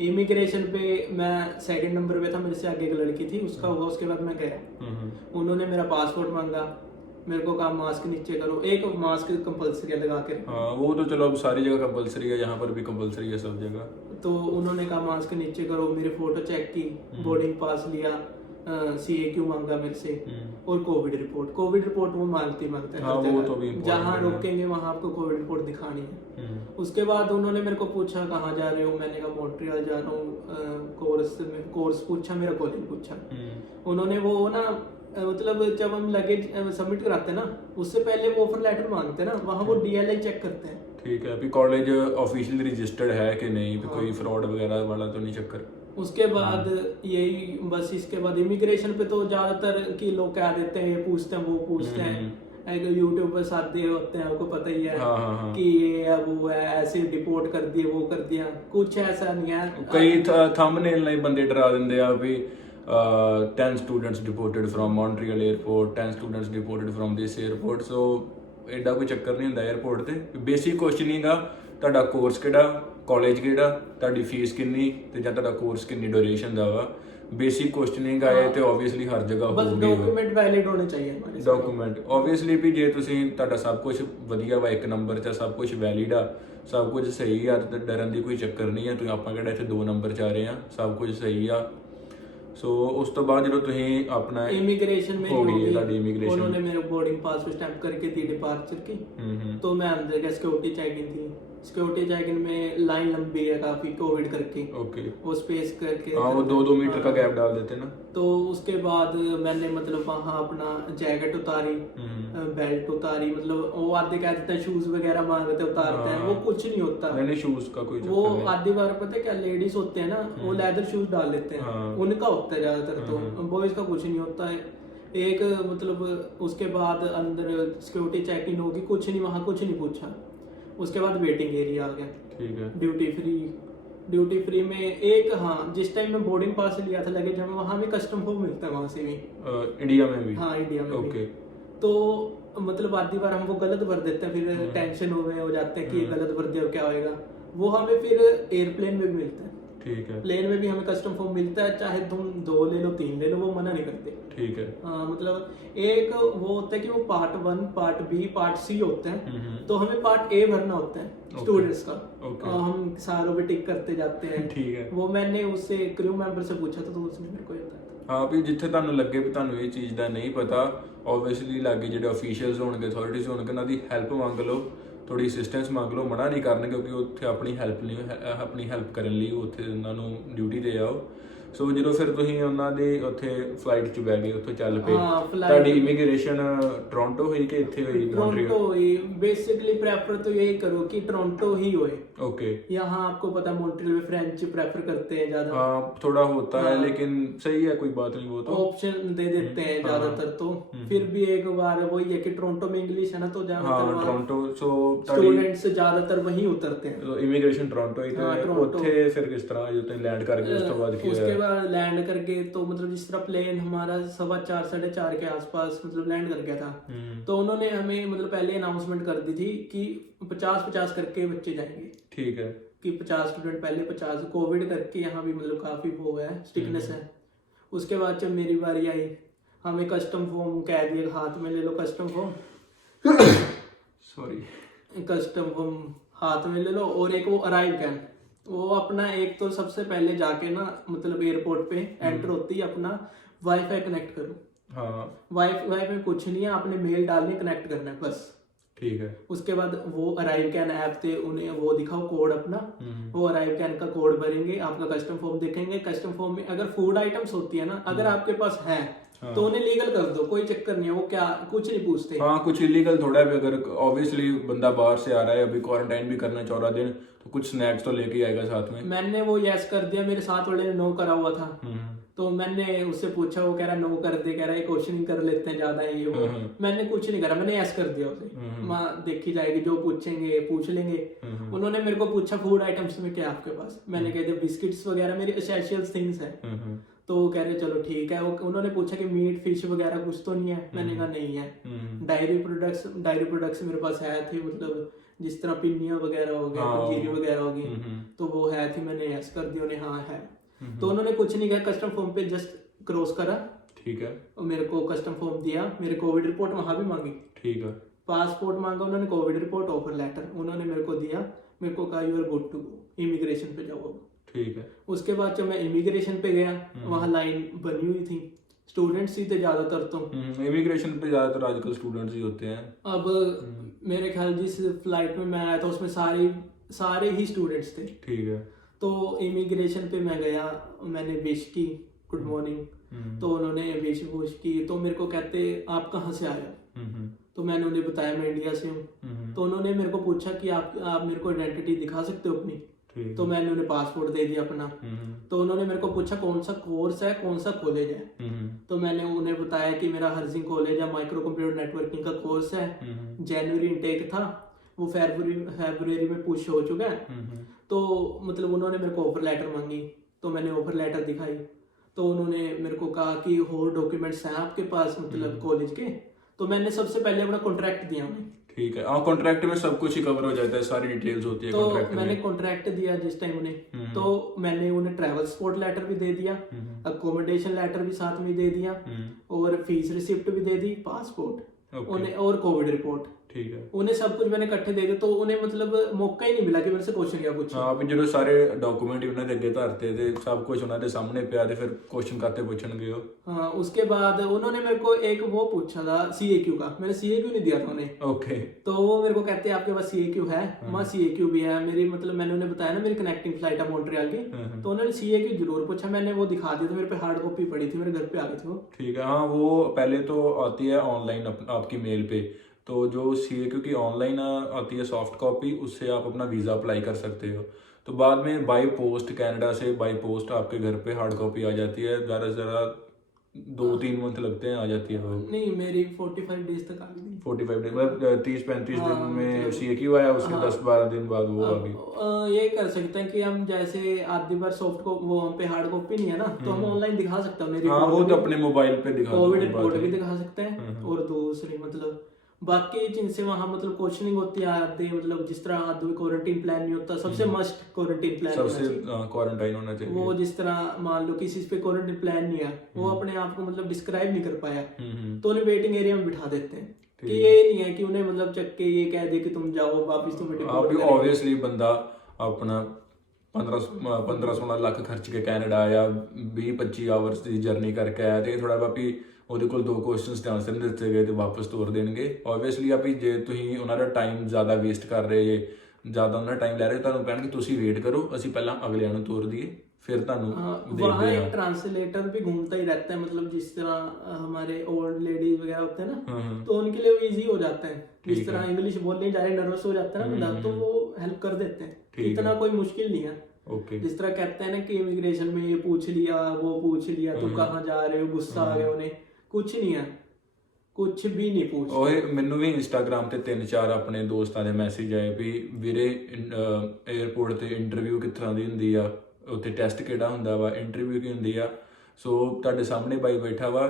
इमिग्रेशन पे मैं सेकंड नंबर पे था, मेरे से आगे एक लड़की थी, उसका हुआ। उसके बाद मैं गया, उन्होंने मेरा पासपोर्ट मांगा, मेरे को कहा मास्क नीचे करो, एक मास्क कंपलसरी लगा के। हाँ वो तो चलो अब सारी जगह कंपलसरी है, यहाँ पर भी कंपलसरी है सब जगह। तो उन्होंने कहा मास्क नीचे करो, मेरी फोटो चेक की, बोर्डिंग पास लिया, CAQ मांगा मेरे से, और कोविड रिपोर्ट वो मांगते हैं हाँ, हर वो जगह। तो भी important जहाँ है। रोकेंगे वहाँ आपको कोविड रिपोर्ट दिखानी है। उसके बाद उन्होंने मेरे को पूछा कहाँ जा रहे हो, मैंने कहा मॉन्ट्रियल जा रहा हूँ। कोर्स पूछा, मेरा कॉलेज पूछा। उन्होंने वो ना मतलब जब हम लगेज सबमिट कराते हैं ना, उससे पहले वो ऑफर लेटर मांगते हैं ना, वहाँ वो DLI चेक करते हैं। ठीक है, अभी कॉलेज ऑफिशियली रजिस्टर्ड है कि नहीं, भी कोई फ्रॉड वगैरह वाला तो नहीं चक्कर। उसके बाद यही बस, इसके बाद इमिग्रेशन पे तो ज्यादातर की लोग क्या देते हैं, ये पूछते हैं वो पूछते हैं। यूट्यूब पर साथी होते हैं, आपको पता ही है कि ये है वो है, ऐसे डिपोर्ट कर दिए वो कर दिया, कुछ ऐसा नहीं है। कई थंबनेल नहीं बंदे डरा देंगे आ भी 10 students deported from Montreal airport, 10 students deported from this airport. So एडा कोई चक्कर नहीं ਹੁੰਦਾ 에ਅਰਪੋਰਟ ਤੇ। ਬੇਸਿਕ ਕੁਐਸਚਨਿੰਗ ਆ ਤੁਹਾਡਾ ਕੋਰਸ ਕਿਹੜਾ, ਕਾਲਜ ਕਿਹੜਾ, ਤੁਹਾਡੀ ਫੀਸ ਕਿੰਨੀ ਤੇ ਜਾਂ ਤੁਹਾਡਾ ਕੋਰਸ ਕਿੰਨੀ ਡਿਊਰੇਸ਼ਨ ਦਾ ਵਾ। ਬੇਸਿਕ ਕੁਐਸਚਨਿੰਗ ਆਏ ਤੇ ਆਬਵੀਅਸਲੀ ਹਰ ਜਗ੍ਹਾ बस ਹੋਊਗੀ। डॉक्यूमेंट वैलिड होने चाहिए हमारे साथ। ਡਾਕੂਮੈਂਟ ਆਬਵੀਅਸਲੀ ਵੀ ਜੇ ਤੁਸੀਂ ਤੁਹਾਡਾ ਸਭ ਕੁਝ ਵਧੀਆ ਵਾ, ਇੱਕ ਨੰਬਰ 'ਚ ਸਭ ਕੁਝ ਵੈਲਿਡ ਆ, ਸਭ ਕੁਝ ਸਹੀ ਆ, ਤੇ ਡਰਨ ਦੀ ਕੋਈ ਚੱਕਰ ਨਹੀਂ ਆ। ਤੁਸੀਂ ਆਪਾਂ ਕਿਹੜਾ ਇੱਥੇ 2 ਨੰਬਰ 'ਚ ਆ ਰਹੇ ਆ, ਸਭ ਕੁਝ ਸਹੀ ਆ। सो उस तो बाद जो तुसीं अपना इमिग्रेशन में हो गई है होगी, ਤੁਹਾਡੀ ਇਮੀਗ੍ਰੇਸ਼ਨ, उन्होंने मेरे बोर्डिंग पास पे स्टैंप करके दी डिपार्चर की। तो मैं अंदर गया, सिक्योरिटी चेकिंग थी। सिक्योरिटी चेकिंग में लाइन लंबी है काफी, कोविड करके ओके, वो स्पेस करके। हाँ वो 2-2 मीटर का गैप डाल देते ना। तो उसके बाद मैंने मतलब वहाँ अपना जैकेट उतारी, बेल्ट उतारी, मतलब वो आधे कह देते हैं शूज वगैरह मांगते उतारते हैं, वो कुछ नहीं होता। नहीं शूज का कोई वो चक्कर नहीं। आधी बार पता है क्या, लेडीज होते हैं ना वो लेदर शूज डाल लेते हैं, उनका होता है ज्यादातर, तो बॉयज का कुछ नहीं होता है। एक मतलब उसके बाद अंदर सिक्योरिटी चेकिंग होगी, कुछ नहीं, वहाँ कुछ नहीं पूछा। उसके बाद वेटिंग एरिया आ गया, ठीक है, ड्यूटी फ्री में एक, हाँ जिस टाइम मैं बोर्डिंग पास लिया था लगेज में, वहाँ भी कस्टम होम मिलता है वहाँ से भी, इंडिया में भी। हाँ इंडिया में ओके। तो मतलब आधी बार हम वो गलत भर देते हैं, फिर टेंशन हो जाते हैं कि ये गलत भर दिया क्या होएगा। वो हमें फिर एयरप्लेन में भी मिलता है। ठीक है। प्लेन में भी हमें कस्टम फॉर्म मिलता है, चाहे तुम 2 ले लो 3 ले लो, वो मना नहीं करते। ठीक है। मतलब एक वो होता है कि वो part 1 part B part C होते हैं, तो हमें पार्ट ए भरना होता है स्टूडेंट्स का। हम सारों पे टिक करते जाते हैं। ठीक है। वो मैंने उससे क्रू मेंबर से पूछा था, तो उसने मेरे को ये बताया। हाँ भी जिੱਥੇ ਤੁਹਾਨੂੰ ਲੱਗੇ ਵੀ ਤੁਹਾਨੂੰ ਇਹ ਚੀਜ਼ ਦਾ ਨਹੀਂ ਪਤਾ, ਓਬਵੀਅਸਲੀ ਲਾਗੇ ਜਿਹੜੇ ਅਫੀਸ਼ੀਅਲਸ ਹੋਣਗੇ, ਅਥਾਰਟੀਜ਼ ਹੋਣਗੇ, ਉਹਨਾਂ ਦੀ ਹੈਲਪ ਮੰਗ ਲਓ, ਥੋੜੀ ਅਸਿਸਟੈਂਸ ਮੰਗ ਲਓ, ਮਨਾ ਨਹੀਂ ਕਰਨਗੇ, ਕਿਉਂਕਿ ਉੱਥੇ ਆਪਣੀ ਹੈਲਪ ਕਰਨ ਲਈ ਉੱਥੇ ਉਹਨਾਂ ਨੂੰ ਡਿਊਟੀ ਤੇ ਆਓ। ਸੋ ਜਦੋਂ ਫਿਰ ਤੁਸੀਂ ਉਹਨਾਂ ਦੇ ਉੱਥੇ ਫਲਾਈਟ 'ਚ ਬਹਿ ਗਏ, ਉੱਥੋਂ ਚੱਲ ਪਏ, ਤੁਹਾਡੀ ਇਮੀਗ੍ਰੇਸ਼ਨ ਟੋਰਾਂਟੋ ਹੋਈ ਕਿ ਇੱਥੇ ਹੋਈ? टोरंटो हुई। बेसिकली प्रेफर तो यही करो कि टोरंटो ही होए। ओके। यहाँ आपको पता है मॉन्ट्रियल में फ्रेंच प्रेफर करते हैं ज्यादा। हाँ थोड़ा होता है, लेकिन सही है, कोई बात नहीं, वो तो ऑप्शन दे देते हैं ज्यादातर। तो फिर भी एक बार वही है कि टोरंटो में इंग्लिश है ना, तो ज्यादातर टोरंटो सो स्टूडेंट्स ज्यादातर वहीं उतरते हैं। ਇਮੀਗ੍ਰੇਸ਼ਨ ਟੋਰਾਂਟੋ ਹੀ ਤੇ ਉੱਥੇ ਫਿਰ ਕਿਸ ਤਰ੍ਹਾਂ ਜਦੋਂ ਤੁਸੀਂ ਲੈਂਡ ਕਰ ਗਏ ਉਸ ਤੋਂ ਬਾਅਦ ਕੀ उसके ਹੋਇਆ? बाद लैंड करके तो मतलब जिस तरह प्लेन हमारा 4:15 4:30 के आसपास मतलब लैंड कर गया था, तो उन्होंने हमें मतलब पहले अनाउंसमेंट कर दी थी कि 50-50 करके बच्चे जाएंगे। ठीक है। कि 50 स्टूडेंट पहले 50, कोविड करके यहाँ भी मतलब काफी वो है, स्ट्रिक्टनेस है। उसके बाद जब मेरी बारी आई, हमें कस्टम फॉर्म कह दिया, हाथ में ले लो custom form sorry, custom form हाथ में ले लो, और एक वो अराइव कैन, वो अपना एक तो सबसे पहले जाके ना मतलब एयरपोर्ट पे एंटर होती है अपना वाईफाई कनेक्ट करो। हाँ। वाईफाई में कुछ नहीं है, आपने मेल डालनी, कनेक्ट करना है बस। ठीक है। उसके बाद वो अराइव कैन ऐप थे, उन्हें वो दिखाओ कोड अपना, वो अराइव कैन का कोड भरेंगे, आपका कस्टम फॉर्म देखेंगे। कस्टम फॉर्म में अगर फूड आइटम्स होती है ना, अगर आपके पास है तो उन्हें लीगल कर दो, कोई चक्कर नहीं है, वो क्या कुछ नहीं पूछते। हाँ कुछ इलीगल थोड़ा भी, अगर ऑब्वियसली बंदा बाहर से आ रहा है, अभी क्वारंटाइन भी करना 14 दिन, तो कुछ स्नैक्स तो लेके आएगा साथ में। मैंने वो यस कर दिया, मेरे साथ वाले ने नो करा हुआ था, तो मैंने उससे पूछा, वो कह रहा नो कर दे, कह रहा है क्वेश्चनिंग कर लेते हैं ज्यादा ये वो। मैंने कुछ नहीं करा, मैंने यस कर दिया उसे, माँ देखी जाएगी, जो पूछेंगे पूछ लेंगे। उन्होंने मेरे को पूछा फूड आइटम्स में क्या है आपके पास, मैंने कह दिया बिस्किट्स वगैरह मेरी एसेंशियल थिंग्स है। तो वो कह रहे चलो ठीक है। उन्होंने पूछा कि मीट फिश वगैरह कुछ तो नहीं है, मैंने कहा नहीं है। डायरी प्रोडक्ट्स मेरे पास है थे, मतलब जिस तरह पिन्नियां वगैरह हो गए, पंजीरी वगैरह हो गई, तो वो है थी, मैंने यस कर दिया उन्हें, हाँ है। तो उन्होंने कुछ नहीं कहा, कस्टम फॉर्म पे जस्ट क्रॉस करा। ठीक है। और मेरे को कस्टम फॉर्म दिया, मेरे कोविड रिपोर्ट वहां भी मांगी। ठीक है। पासपोर्ट मांगा उन्होंने, कोविड रिपोर्ट, ऑफर लेटर उन्होंने मेरे को दिया, मेरे को कहा you are good to go, immigration पे जाओ। ठीक है। उसके बाद जब मैं इमिग्रेशन पे गया, वहाँ लाइन बनी हुई थी, स्टूडेंट्स ही थे ज्यादातर। तो इमिग्रेशन पे ज्यादातर आजकल स्टूडेंट्स ही होते हैं। अब मेरे ख्याल जिस फ्लाइट में मैं आया था उसमें सारे ही स्टूडेंट्स थे। ठीक है। तो इमिग्रेशन पे मैं गया, मैंने विश की, गुड मॉर्निंग, तो उन्होंने विश की, तो मेरे को कहते आप कहाँ से आए हो, तो मैंने उन्हें बताया मैं इंडिया से हूँ। तो उन्होंने मेरे को पूछा कि आप मेरे को आइडेंटिटी दिखा सकते हो अपनी, तो मैंने उन्हें पासपोर्ट दे दिया अपना। तो उन्होंने मेरे को पूछा कौन सा कोर्स है, कौन सा कॉलेज है, तो मैंने उन्हें बताया कि मेरा हर्जिंग कॉलेज है, माइक्रो कंप्यूटर नेटवर्किंग का कोर्स है, जनवरी इनटेक था, वो फरवरी में पुश हो चुका है। तो मतलब उन्होंने मेरे को ऑफर लेटर मांगी, तो मैंने ऑफर लेटर दिखाई, तो उन्होंने मेरे को कहा कि और डॉक्यूमेंट्स हैं आपके पास मतलब कॉलेज के, तो मैंने सबसे पहले अपना कॉन्ट्रैक्ट दिया उन्हें। ठीक है। हाँ कॉन्ट्रैक्ट में सब कुछ ही कवर हो जाता है, सारी डिटेल्स होती है तो कॉन्ट्रैक्ट में। मैंने कॉन्ट्रैक्ट दिया जिस टाइम उन्हें, तो मैंने उन्हें ट्रैवल सपोर्ट लेटर भी दे दिया, अकोमोडेशन लेटर भी साथ में दे दिया, और फीस रिसिप्ट भी दे दी, पासपोर्ट उन्हें, और कोविड रिपोर्ट। ठीक है। उन्हें सब कुछ मैंने इकट्ठे दे दिए, तो उन्हें मतलब मौका ही नहीं मिला कि मेरे से क्वेश्चन क्या पूछे। हाँ भी जो सारे डॉक्यूमेंट उन्होंने ਅੱਗੇ ਧਰਤੇ थे, सब कुछ उन्होंने सामने पिया थे, फिर क्वेश्चन करते पूछणगे हो। हाँ उसके बाद उन्होंने मेरे को एक वो पूछा था CAQ का, मैंने CAQ नहीं दिया था उन्हें। ओके। तो वो मेरे को कहते हैं आपके पास CAQ है, माँ CAQ भी है मेरी, मतलब मैंने उन्हें बताया ना मेरी कनेक्टिंग फ्लाइट है मॉन्ट्रियल की, तो उन्होंने CAQ जरूर पूछा, मैंने वो दिखा दिया, तो मेरे पे हार्ड कॉपी पड़ी थी, मेरे घर पे आ गई थी वो। ठीक है। हाँ वो पहले तो आती है ऑनलाइन आपकी मेल पे, तो जो CAQ की ऑनलाइन आती है सॉफ्ट कॉपी, उससे आप अपना वीज़ा अप्लाई कर सकते हो। तो बाद में बाय पोस्ट, कनाडा से बाय पोस्ट आपके घर पे हार्ड कॉपी आ जाती है, ज़्यादा से ज़्यादा 2-3 मंथ लगते हैं, आ जाती है वो। नहीं मेरी 45 डेज तक आ गई। 45 डेज मतलब 30-35 दिन में CAQ आया, उसके 10-12 दिन बाद वो आ गई। ये कर सकते हैं कि हम जैसे आधी बार सॉफ्ट कॉपी, वो हम पे हार्ड कॉपी नहीं है ना, तो हम ऑनलाइन दिखा सकते हैं मेरी। हाँ वो तो अपने मोबाइल पे दिखा, कोविड रिपोर्ट भी दिखा सकते हैं, और दूसरी मतलब बाकी जिनसे वहाँ मतलब क्वेश्चनिंग होती है आधे मतलब जिस तरह आधे क्वारंटीन प्लान नहीं होता, सबसे मस्ट क्वारंटीन प्लान होना सबसे चाहिए। क्वारंटाइन होना चाहिए। वो जिस तरह मान लो किसी पे क्वारंटीन प्लान नहीं है, वो अपने आप को मतलब डिस्क्राइब नहीं कर पाया, तो उन्हें वेटिंग एरिया में बिठा देते हैं कि ये नहीं है कि उन्हें मतलब चक के ये कह दे कि तुम जाओ वापस तुम्हें आप डिपोर्ट भी करेंगे। ऑब्वियसली बंदा अपना 15-16 ਲੱਖ ਖਰਚ ਕੇ ਕੈਨੇਡਾ ਆਇਆ 20-25 ਆਵਰਸ ਦੀ ਜਰਨੀ ਕਰਕੇ ਆਇਆ ਤੇ ਥੋੜਾ ਬਾਪੀ ਉਹਦੇ ਕੋਲ 2 ਕੁਐਸਚਨਸ ਦੇ ਆਨਸਰ ਨਹੀਂ ਦਿੱਤੇ ਗਏ ਤੇ ਵਾਪਸ ਤੋਰ ਦੇਣਗੇ। ਆਬਵੀਅਸਲੀ ਆਪੀ ਜੇ ਤੁਸੀਂ ਉਹਨਾਂ ਦਾ ਟਾਈਮ ਜ਼ਿਆਦਾ ਵੇਸਟ ਕਰ ਰਹੇ ਜੇ, ਜ਼ਿਆਦਾ ਉਹਨਾਂ ਦਾ ਟਾਈਮ ਲੈ ਰਹੇ, ਤੁਹਾਨੂੰ ਕਹਿਣਗੇ ਤੁਸੀਂ ਵੇਟ ਕਰੋ, ਅਸੀਂ ਪਹਿਲਾਂ ਅਗਲਿਆਂ ਨੂੰ ਤੋਰ ਦਈਏ ਫਿਰ ਤੁਹਾਨੂੰ वहाँ ਦੇਖਦੇ एक ਹਾਂ। ट्रांसलेटर भी घूमता ही रहता है, मतलब जिस तरह हमारे ओल्ड लेडीज वगैरह होते हैं ना, हम्म। तो उनके लिए वो इजी हो जाता है। ठीक जिस तरह इंग्लिश बोलने जा रहे नर्वस हो जाता है ना बंदा, तो वो हेल्प कर देते हैं, ठीक इतना कोई मुश्किल नहीं है। ओके जिस तरह कहते हैं ना कि इमिग्रेशन में ये पूछ लिया वो पूछ लिया, तुम कहाँ जा रहे हो, गुस्सा आ गया उन्हें, कुछ नहीं है, कुछ भी नहीं पूछ। ਉਹ ਮੈਨੂੰ ਵੀ ਇੰਸਟਾਗ੍ਰਾਮ ਤੇ 3-4 ਆਪਣੇ ਦੋਸਤਾਂ ਦੇ ਮੈਸੇਜ ਆਏ ਵੀ ਵੀਰੇ 에어ਪੋਰਟ ਤੇ ਇੰਟਰਵਿਊ ਕਿਸ ਤਰ੍ਹਾਂ ਦੀ ਹੁੰਦੀ ਆ, ਉੱਥੇ ਟੈਸਟ ਕਿਹੜਾ ਹੁੰਦਾ ਵਾ, ਇੰਟਰਵਿਊ ਕੀ ਹੁੰਦੀ ਆ। ਸੋ ਤੁਹਾਡੇ ਸਾਹਮਣੇ ਬਾਈ ਬੈਠਾ ਵਾ,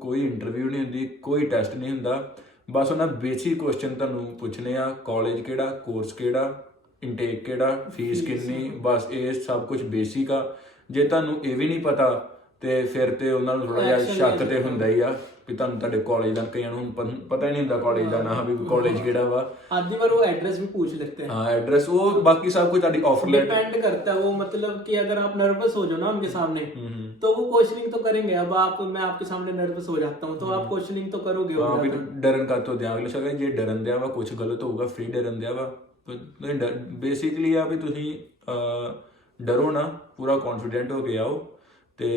ਕੋਈ ਇੰਟਰਵਿਊ ਨਹੀਂ ਹੁੰਦੀ, ਕੋਈ ਟੈਸਟ ਨਹੀਂ ਹੁੰਦਾ, ਬਸ ਉਹਨਾਂ ਬੇਸਿਕ ਕੁਐਸਚਨ ਤੁਹਾਨੂੰ ਪੁੱਛਣੇ ਆ, ਕਾਲਜ ਕਿਹੜਾ, ਕੋਰਸ ਕਿਹੜਾ, ਇਨਟੇਕ ਕਿਹੜਾ, ਫੀਸ ਕਿੰਨੀ, ਬਸ ਇਹ ਸਭ ਕੁਝ ਬੇਸਿਕ ਆ। ਜੇ ਤੁਹਾਨੂੰ ਇਹ ਵੀ ਨਹੀਂ ਪਤਾ ਤੇ ਫਿਰ ਤੇ ਉਹਨਾਂ ਨੂੰ ਥੋੜਾ ਜਿਹਾ ਸ਼ੱਕ ਤੇ ਹੁੰਦਾ ਹੀ ਆ ਵੀ ਤੁਹਾਨੂੰ ਤੁਹਾਡੇ ਕਾਲਜ ਦਾ, ਕਈਆਂ ਨੂੰ ਪਤਾ ਹੀ ਨਹੀਂ ਹੁੰਦਾ ਕਾਲਜ ਦਾ ਨਾਂ ਵੀ ਕਾਲਜ ਕਿਹੜਾ ਵਾ। आधी बार वो एड्रेस भी पूछ लेते हैं। हाँ एड्रेस, वो बाकी सब कुछ ਤੁਹਾਡੀ ऑफर लेटर डिपेंड करता है वो, मतलब कि अगर आप नर्वस हो जाओ ना उनके सामने, तो वो क्वेश्चनिंग तो करेंगे। अब मैं आपके सामने नर्वस हो जाता हूँ तो आप क्वेश्चनिंग तो करोगे। ਹਾਂ ਵੀ ਡਰਨ ਕਾ ਤੋਂ ਦਿਆਂ ਅਗਲੇ ਸ਼ਕਲ ਜੇ ਡਰਨ ਦਿਆ ਵਾ ਕੁਝ ਗਲਤ ਹੋਊਗਾ, ਫ੍ਰੀ ਡਰਨ ਦਿਆ ਵਾ, ਬੇਸਿਕਲੀ ਆ ਵੀ ਤੁਸੀਂ ਡਰੋ ਨਾ, ਪੂਰਾ ਕੌਨਫੀਡੈਂਟ ਹੋ ਕੇ ਆਓ ਤੇ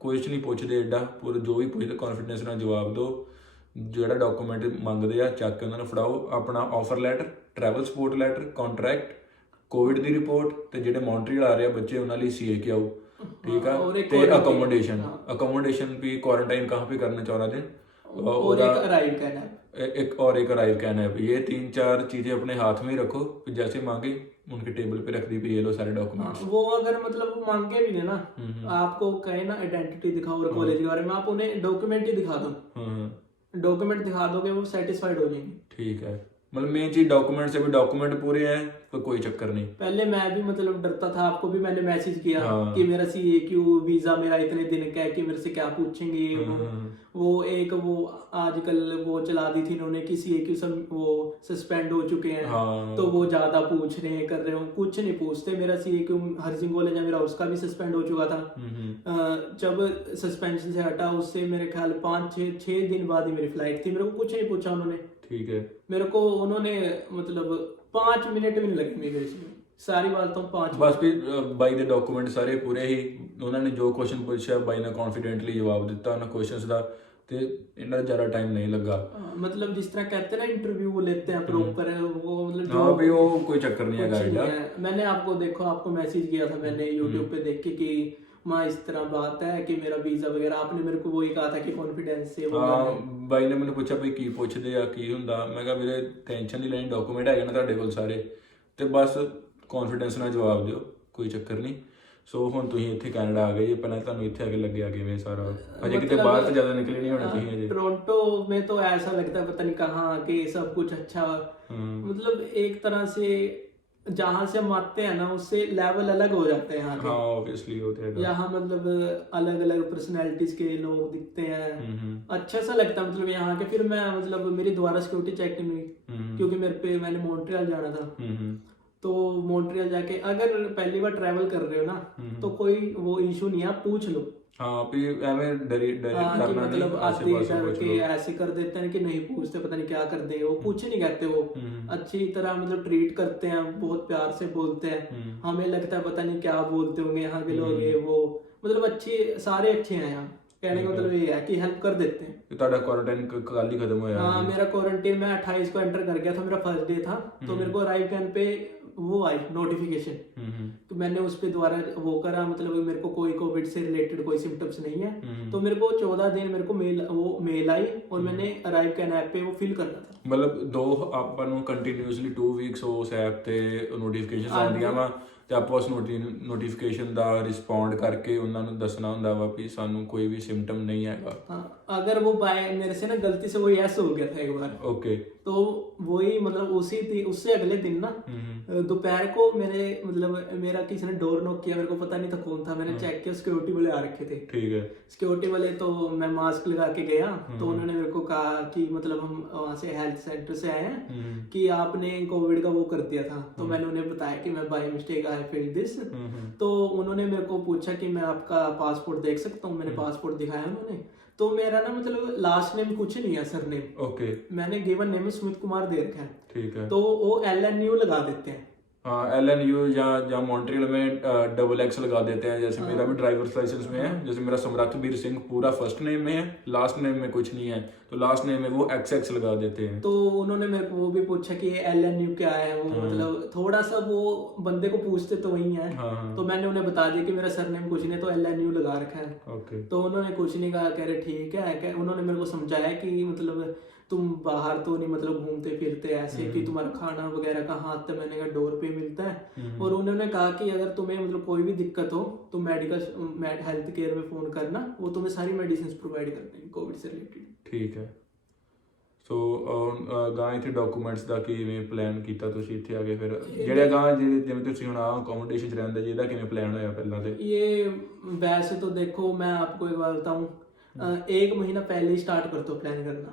ਕੁਛ ਨਹੀਂ ਪੁੱਛਦੇ ਐਡਾ, ਪੂਰਾ ਜੋ ਵੀ ਪੁੱਛਦੇ ਕੌਨਫੀਡੈਂਸ ਨਾਲ ਜਵਾਬ ਦਿਓ। ਜਿਹੜਾ ਡਾਕੂਮੈਂਟ ਮੰਗਦੇ ਆ ਚੱਕ ਕੇ ਉਹਨਾਂ ਨੂੰ ਫੜਾਓ, ਆਪਣਾ offer letter, travel support letter, contract, Covid ਦੀ ਰਿਪੋਰਟ ਤੇ ਜਿਹੜੇ ਮੌਂਟਰੀਅਲ ਆ ਰਹੇ ਆ ਬੱਚੇ ਉਹਨਾਂ ਲਈ ਸੀਏ ਕੇ ਆਓ, ਠੀਕ ਆ। ਤੇ ਅਕੋਮੋਡੇਸ਼ਨ ਵੀ क्वारंटाइन कहाँ पे करना चाह रहे थे, और एक अराइव करना है, एक अराइव कहना है। ये 3-4 चीजें अपने हाथ में ही रखो, जैसे मांगे उनके टेबल पे रख दी भी ये लो सारे डॉक्यूमेंट्स। वो अगर मतलब वो मांगे भी नहीं ना, आपको कहे ना आइडेंटिटी दिखाओ और कॉलेज के बारे में, आप उन्हें डॉक्यूमेंट ही दिखा दो, डॉक्यूमेंट दिखा दोगे वो सेटिस्फाइड हो जाएंगे। ठीक है, मतलब मेन चीज डॉक्यूमेंट से भी डॉक्यूमेंट पूरे हैं तो कोई चक्कर नहीं। पहले मैं भी मतलब डरता था, आपको भी मैंने मैसेज किया कि मेरा CAQ वीजा मेरा इतने दिन का है कि मेरे से क्या पूछेंगे। वो एक वो आजकल वो चला दी थी इन्होंने कि CAQ वो सस्पेंड हो चुके हैं, तो वो ज्यादा पूछ रहे हैं, कर रहे हो, कुछ नहीं पूछते। मेरा CAQ हरसिंह कॉलेज है मेरा, उसका भी सस्पेंड हो चुका था। जब सस्पेंशन से हटा उससे मेरे ख्याल 5-6 दिन बाद ही मेरी फ्लाइट थी, मेरे को कुछ नहीं पूछा उन्होंने। ठीक है, मेरे को उन्होंने मतलब 5 मिनट भी नहीं लगे इमिग्रेशन में, सारी बात तो 5 बस भी ਬਾਈ ਦੇ ਡਾਕੂਮੈਂਟ ਸਾਰੇ ਪੂਰੇ ਹੀ, ਉਹਨਾਂ ਨੇ ਜੋ ਕੁਐਸਚਨ ਪੁੱਛਿਆ ਬਾਈ ਨੇ ਕੌਨਫੀਡੈਂਟਲੀ ਜਵਾਬ ਦਿੱਤਾ ਉਹਨਾਂ ਕੁਐਸਚਨਸ ਦਾ, ਤੇ ਇਹਨਾਂ ਦਾ ਜ਼ਿਆਦਾ ਟਾਈਮ ਨਹੀਂ ਲੱਗਾ। मतलब जिस तरह कहते हैं ना इंटरव्यू वो लेते हैं प्रॉपर, वो मतलब हाँ भी वो कोई चक्कर नहीं है गाइड। मैंने आपको देखो आपको मैसेज किया था मैंने YouTube पे देख के कि माँ इस तरह बात है कि मेरा वीजा वगैरह, आपने मेरे को वही कहा था कि कॉन्फिडेंस से वो ਬਾਈ ਨੇ ਮੈਨੂੰ ਪੁੱਛਿਆ ਵੀ ਕੀ ਪੁੱਛਦੇ ਆ ਕੀ ਹੁੰਦਾ, ਮੈਂ ਕਿਹਾ ਵੀਰੇ ਟੈਨਸ਼ਨ ਨਹੀਂ ਲੈਣੀ, ਡਾਕੂਮੈਂਟ ਹੈਗੇ ਨਾ ਤੁਹਾਡੇ ਕੋਲ ਸਾਰੇ, ਤੇ ਬਸ ਕੌਨਫੀਡੈਂਸ ਨਾਲ ਜਵਾਬ ਦਿਓ, ਕੋਈ ਚੱਕਰ ਨਹੀਂ। ਸੋ ਹੁਣ ਤੁਸੀਂ ਇੱਥੇ ਕੈਨੇਡਾ ਆ ਗਏ ਜੀ, ਪਹਿਲਾਂ ਤੁਹਾਨੂੰ ਇੱਥੇ ਆ ਕੇ ਲੱਗਿਆ ਕਿਵੇਂ ਸਾਰਾ, ਅਜੇ ਕਿਤੇ ਬਾਹਰ ਤਾਂ ਜ਼ਿਆਦਾ ਨਿਕਲੇ ਨਹੀਂ ਹੋਣੇ ਤੁਸੀਂ ਅਜੇ। टोरंटो में तो ऐसा लगता है पता नहीं कहाँ आके सब कुछ अच्छा, मतलब एक तरह से जहाँ से हम आते हैं ना उससे लेवल अलग हो जाते हैं यहाँ के। हाँ ऑब्वियसली होते हैं यहाँ मतलब अलग अलग पर्सनैलिटीज के लोग दिखते हैं, अच्छा सा लगता है मतलब यहाँ के। फिर मैं मतलब मेरी दोबारा सिक्योरिटी चेक नहीं हुई क्योंकि मैंने मॉन्ट्रियल जाना था, तो मॉन्ट्रियल जाके अगर पहली बार ट्रैवल कर रहे हो ना तो कोई वो इशू नहीं है, आप पूछ लो। हाँ भी एवं डरी करना नहीं, मतलब आते डर के ऐसे कर देते हैं कि नहीं पूछते, पता नहीं क्या कर देंगे, वो कुछ नहीं कहते, वो अच्छी तरह मतलब ट्रीट करते हैं, बहुत प्यार से बोलते हैं। हमें लगता है पता नहीं क्या बोलते होंगे यहाँ के लोग, ये वो मतलब अच्छे सारे अच्छे हैं यहाँ, कहने का मतलब ये है कि हेल्प कर देते हैं। ਤੁਹਾਡਾ ਕੁਆਰੰਟਾਈਨ ਕੱਲ ਹੀ ਖਤਮ ਹੋਇਆ? हाँ मेरा क्वारंटीन मैं 28 को एंटर कर गया था, मेरा फर्स्ट डे था, तो मेरे को अराइव कैन पे वो आई नोटिफिकेशन, तो मैंने उस पे दोबारा वो करा, मतलब मेरे को कोई कोविड से रिलेटेड कोई सिम्टम्स नहीं है, तो मेरे को 14 दिन मेरे को मेल आई और मैंने अराइव कैन ऐप पे वो फिल करना था। ਮਤਲਬ 2 ਆਪਾਂ ਨੂੰ ਕੰਟੀਨਿਊਸਲੀ 2 ਵੀਕਸ ਉਸ ਐਪ ਤੇ ਨੋਟੀਫਿਕੇਸ਼ਨਸ ਆਉਂਦੀਆਂ ਵਾ ਤੇ ਆਪਾਂ ਉਸ ਨੋਟੀਫਿਕੇਸ਼ਨ ਦਾ ਰਿਸਪੌਂਡ ਕਰਕੇ ਉਹਨਾਂ ਨੂੰ ਦੱਸਣਾ ਹੁੰਦਾ ਵਾ ਵੀ ਸਾਨੂੰ ਕੋਈ ਵੀ सिम्टम नहीं आएगा। हाँ, अगर वो बाय मेरे से ना गलती से वो यस हो गया था एक बार, ओके। तो वही मतलब उससे अगले दिन ना दोपहर को मेरा किसी ने डोर नॉक किया, मेरे को पता नहीं था कौन था, मैंने चेक किया सिक्योरिटी वाले आ रखे थे। ठीक है। सिक्योरिटी वाले, तो मैं मास्क लगा के गया, तो उन्होंने मेरे को कहा कि मतलब हम वहाँ से हेल्थ सेंटर से आए हैं कि आपने कोविड का वो कर दिया था, तो मैंने उन्हें बताया कि मैं by mistake I feel this. तो उन्होंने मेरे को पूछा कि मैं आपका पासपोर्ट देख सकता हूँ, मैंने पासपोर्ट दिखाया उन्होंने, तो मेरा ना मतलब लास्ट नेम कुछ नहीं है, सर नेम। ओके। मैंने गिवन नेम सुमित कुमार दे रखा है। ठीक है। तो वो LNU लगा देते हैं। हाँ, LNU या मॉन्ट्रियल में XX लगा देते हैं, जैसे मेरा भी ड्राइवर्स लाइसेंस में है, जैसे मेरा समरथवीर सिंह पूरा फर्स्ट नेम में है, लास्ट नेम में कुछ नहीं है, तो लास्ट नेम में वो XX लगा देते हैं। तो उन्होंने मेरे को वो भी पूछा कि ये LNU क्या है, वो मतलब थोड़ा सा वो बंदे को पूछते तो वही है। तो मैंने उन्हें बता दिया कि मेरा सरनेम कुछ नहीं, तो LNU लगा रखा है। ओके। तो उन्होंने कुछ नहीं कहा, कह रहे ठीक है। उन्होंने मेरे को समझाया कि मतलब तुम बाहर तो नहीं मतलब घूमते फिरते ऐसे कि तुम्हारा खाना वगैरह का हाथ तो मैंने कहा डोर पे मिलता है। और उन्होंने कहा कि अगर तुम्हें मतलब कोई भी दिक्कत हो तो मेडिकल हेल्थ केयर में फोन करना, वो तुम्हें सारी मेडिसिन प्रोवाइड कर देंगे कोविड से रिलेटेड। ठीक है। ਸੋ ਗਾਂ ਇੱਥੇ ਡਾਕੂਮੈਂਟਸ ਦਾ ਕਿਵੇਂ ਪਲਾਨ ਕੀਤਾ ਤੁਸੀਂ ਇੱਥੇ ਆ ਕੇ? ਫਿਰ ਜਿਹੜੇ ਗਾਂ ਜਿਵੇਂ ਤੁਸੀਂ ਹੁਣ ਅਕੋਮੋਡੇਸ਼ਨ 'ਚ ਰਹਿੰਦੇ ਜੀ, ਇਹਦਾ ਕਿਵੇਂ ਪਲਾਨ ਹੋਇਆ ਪਹਿਲਾਂ? ਤੇ ये वैसे तो देखो मैं आपको एक बात बताऊं, 1 महीना पहले ही स्टार्ट कर दो प्लान करना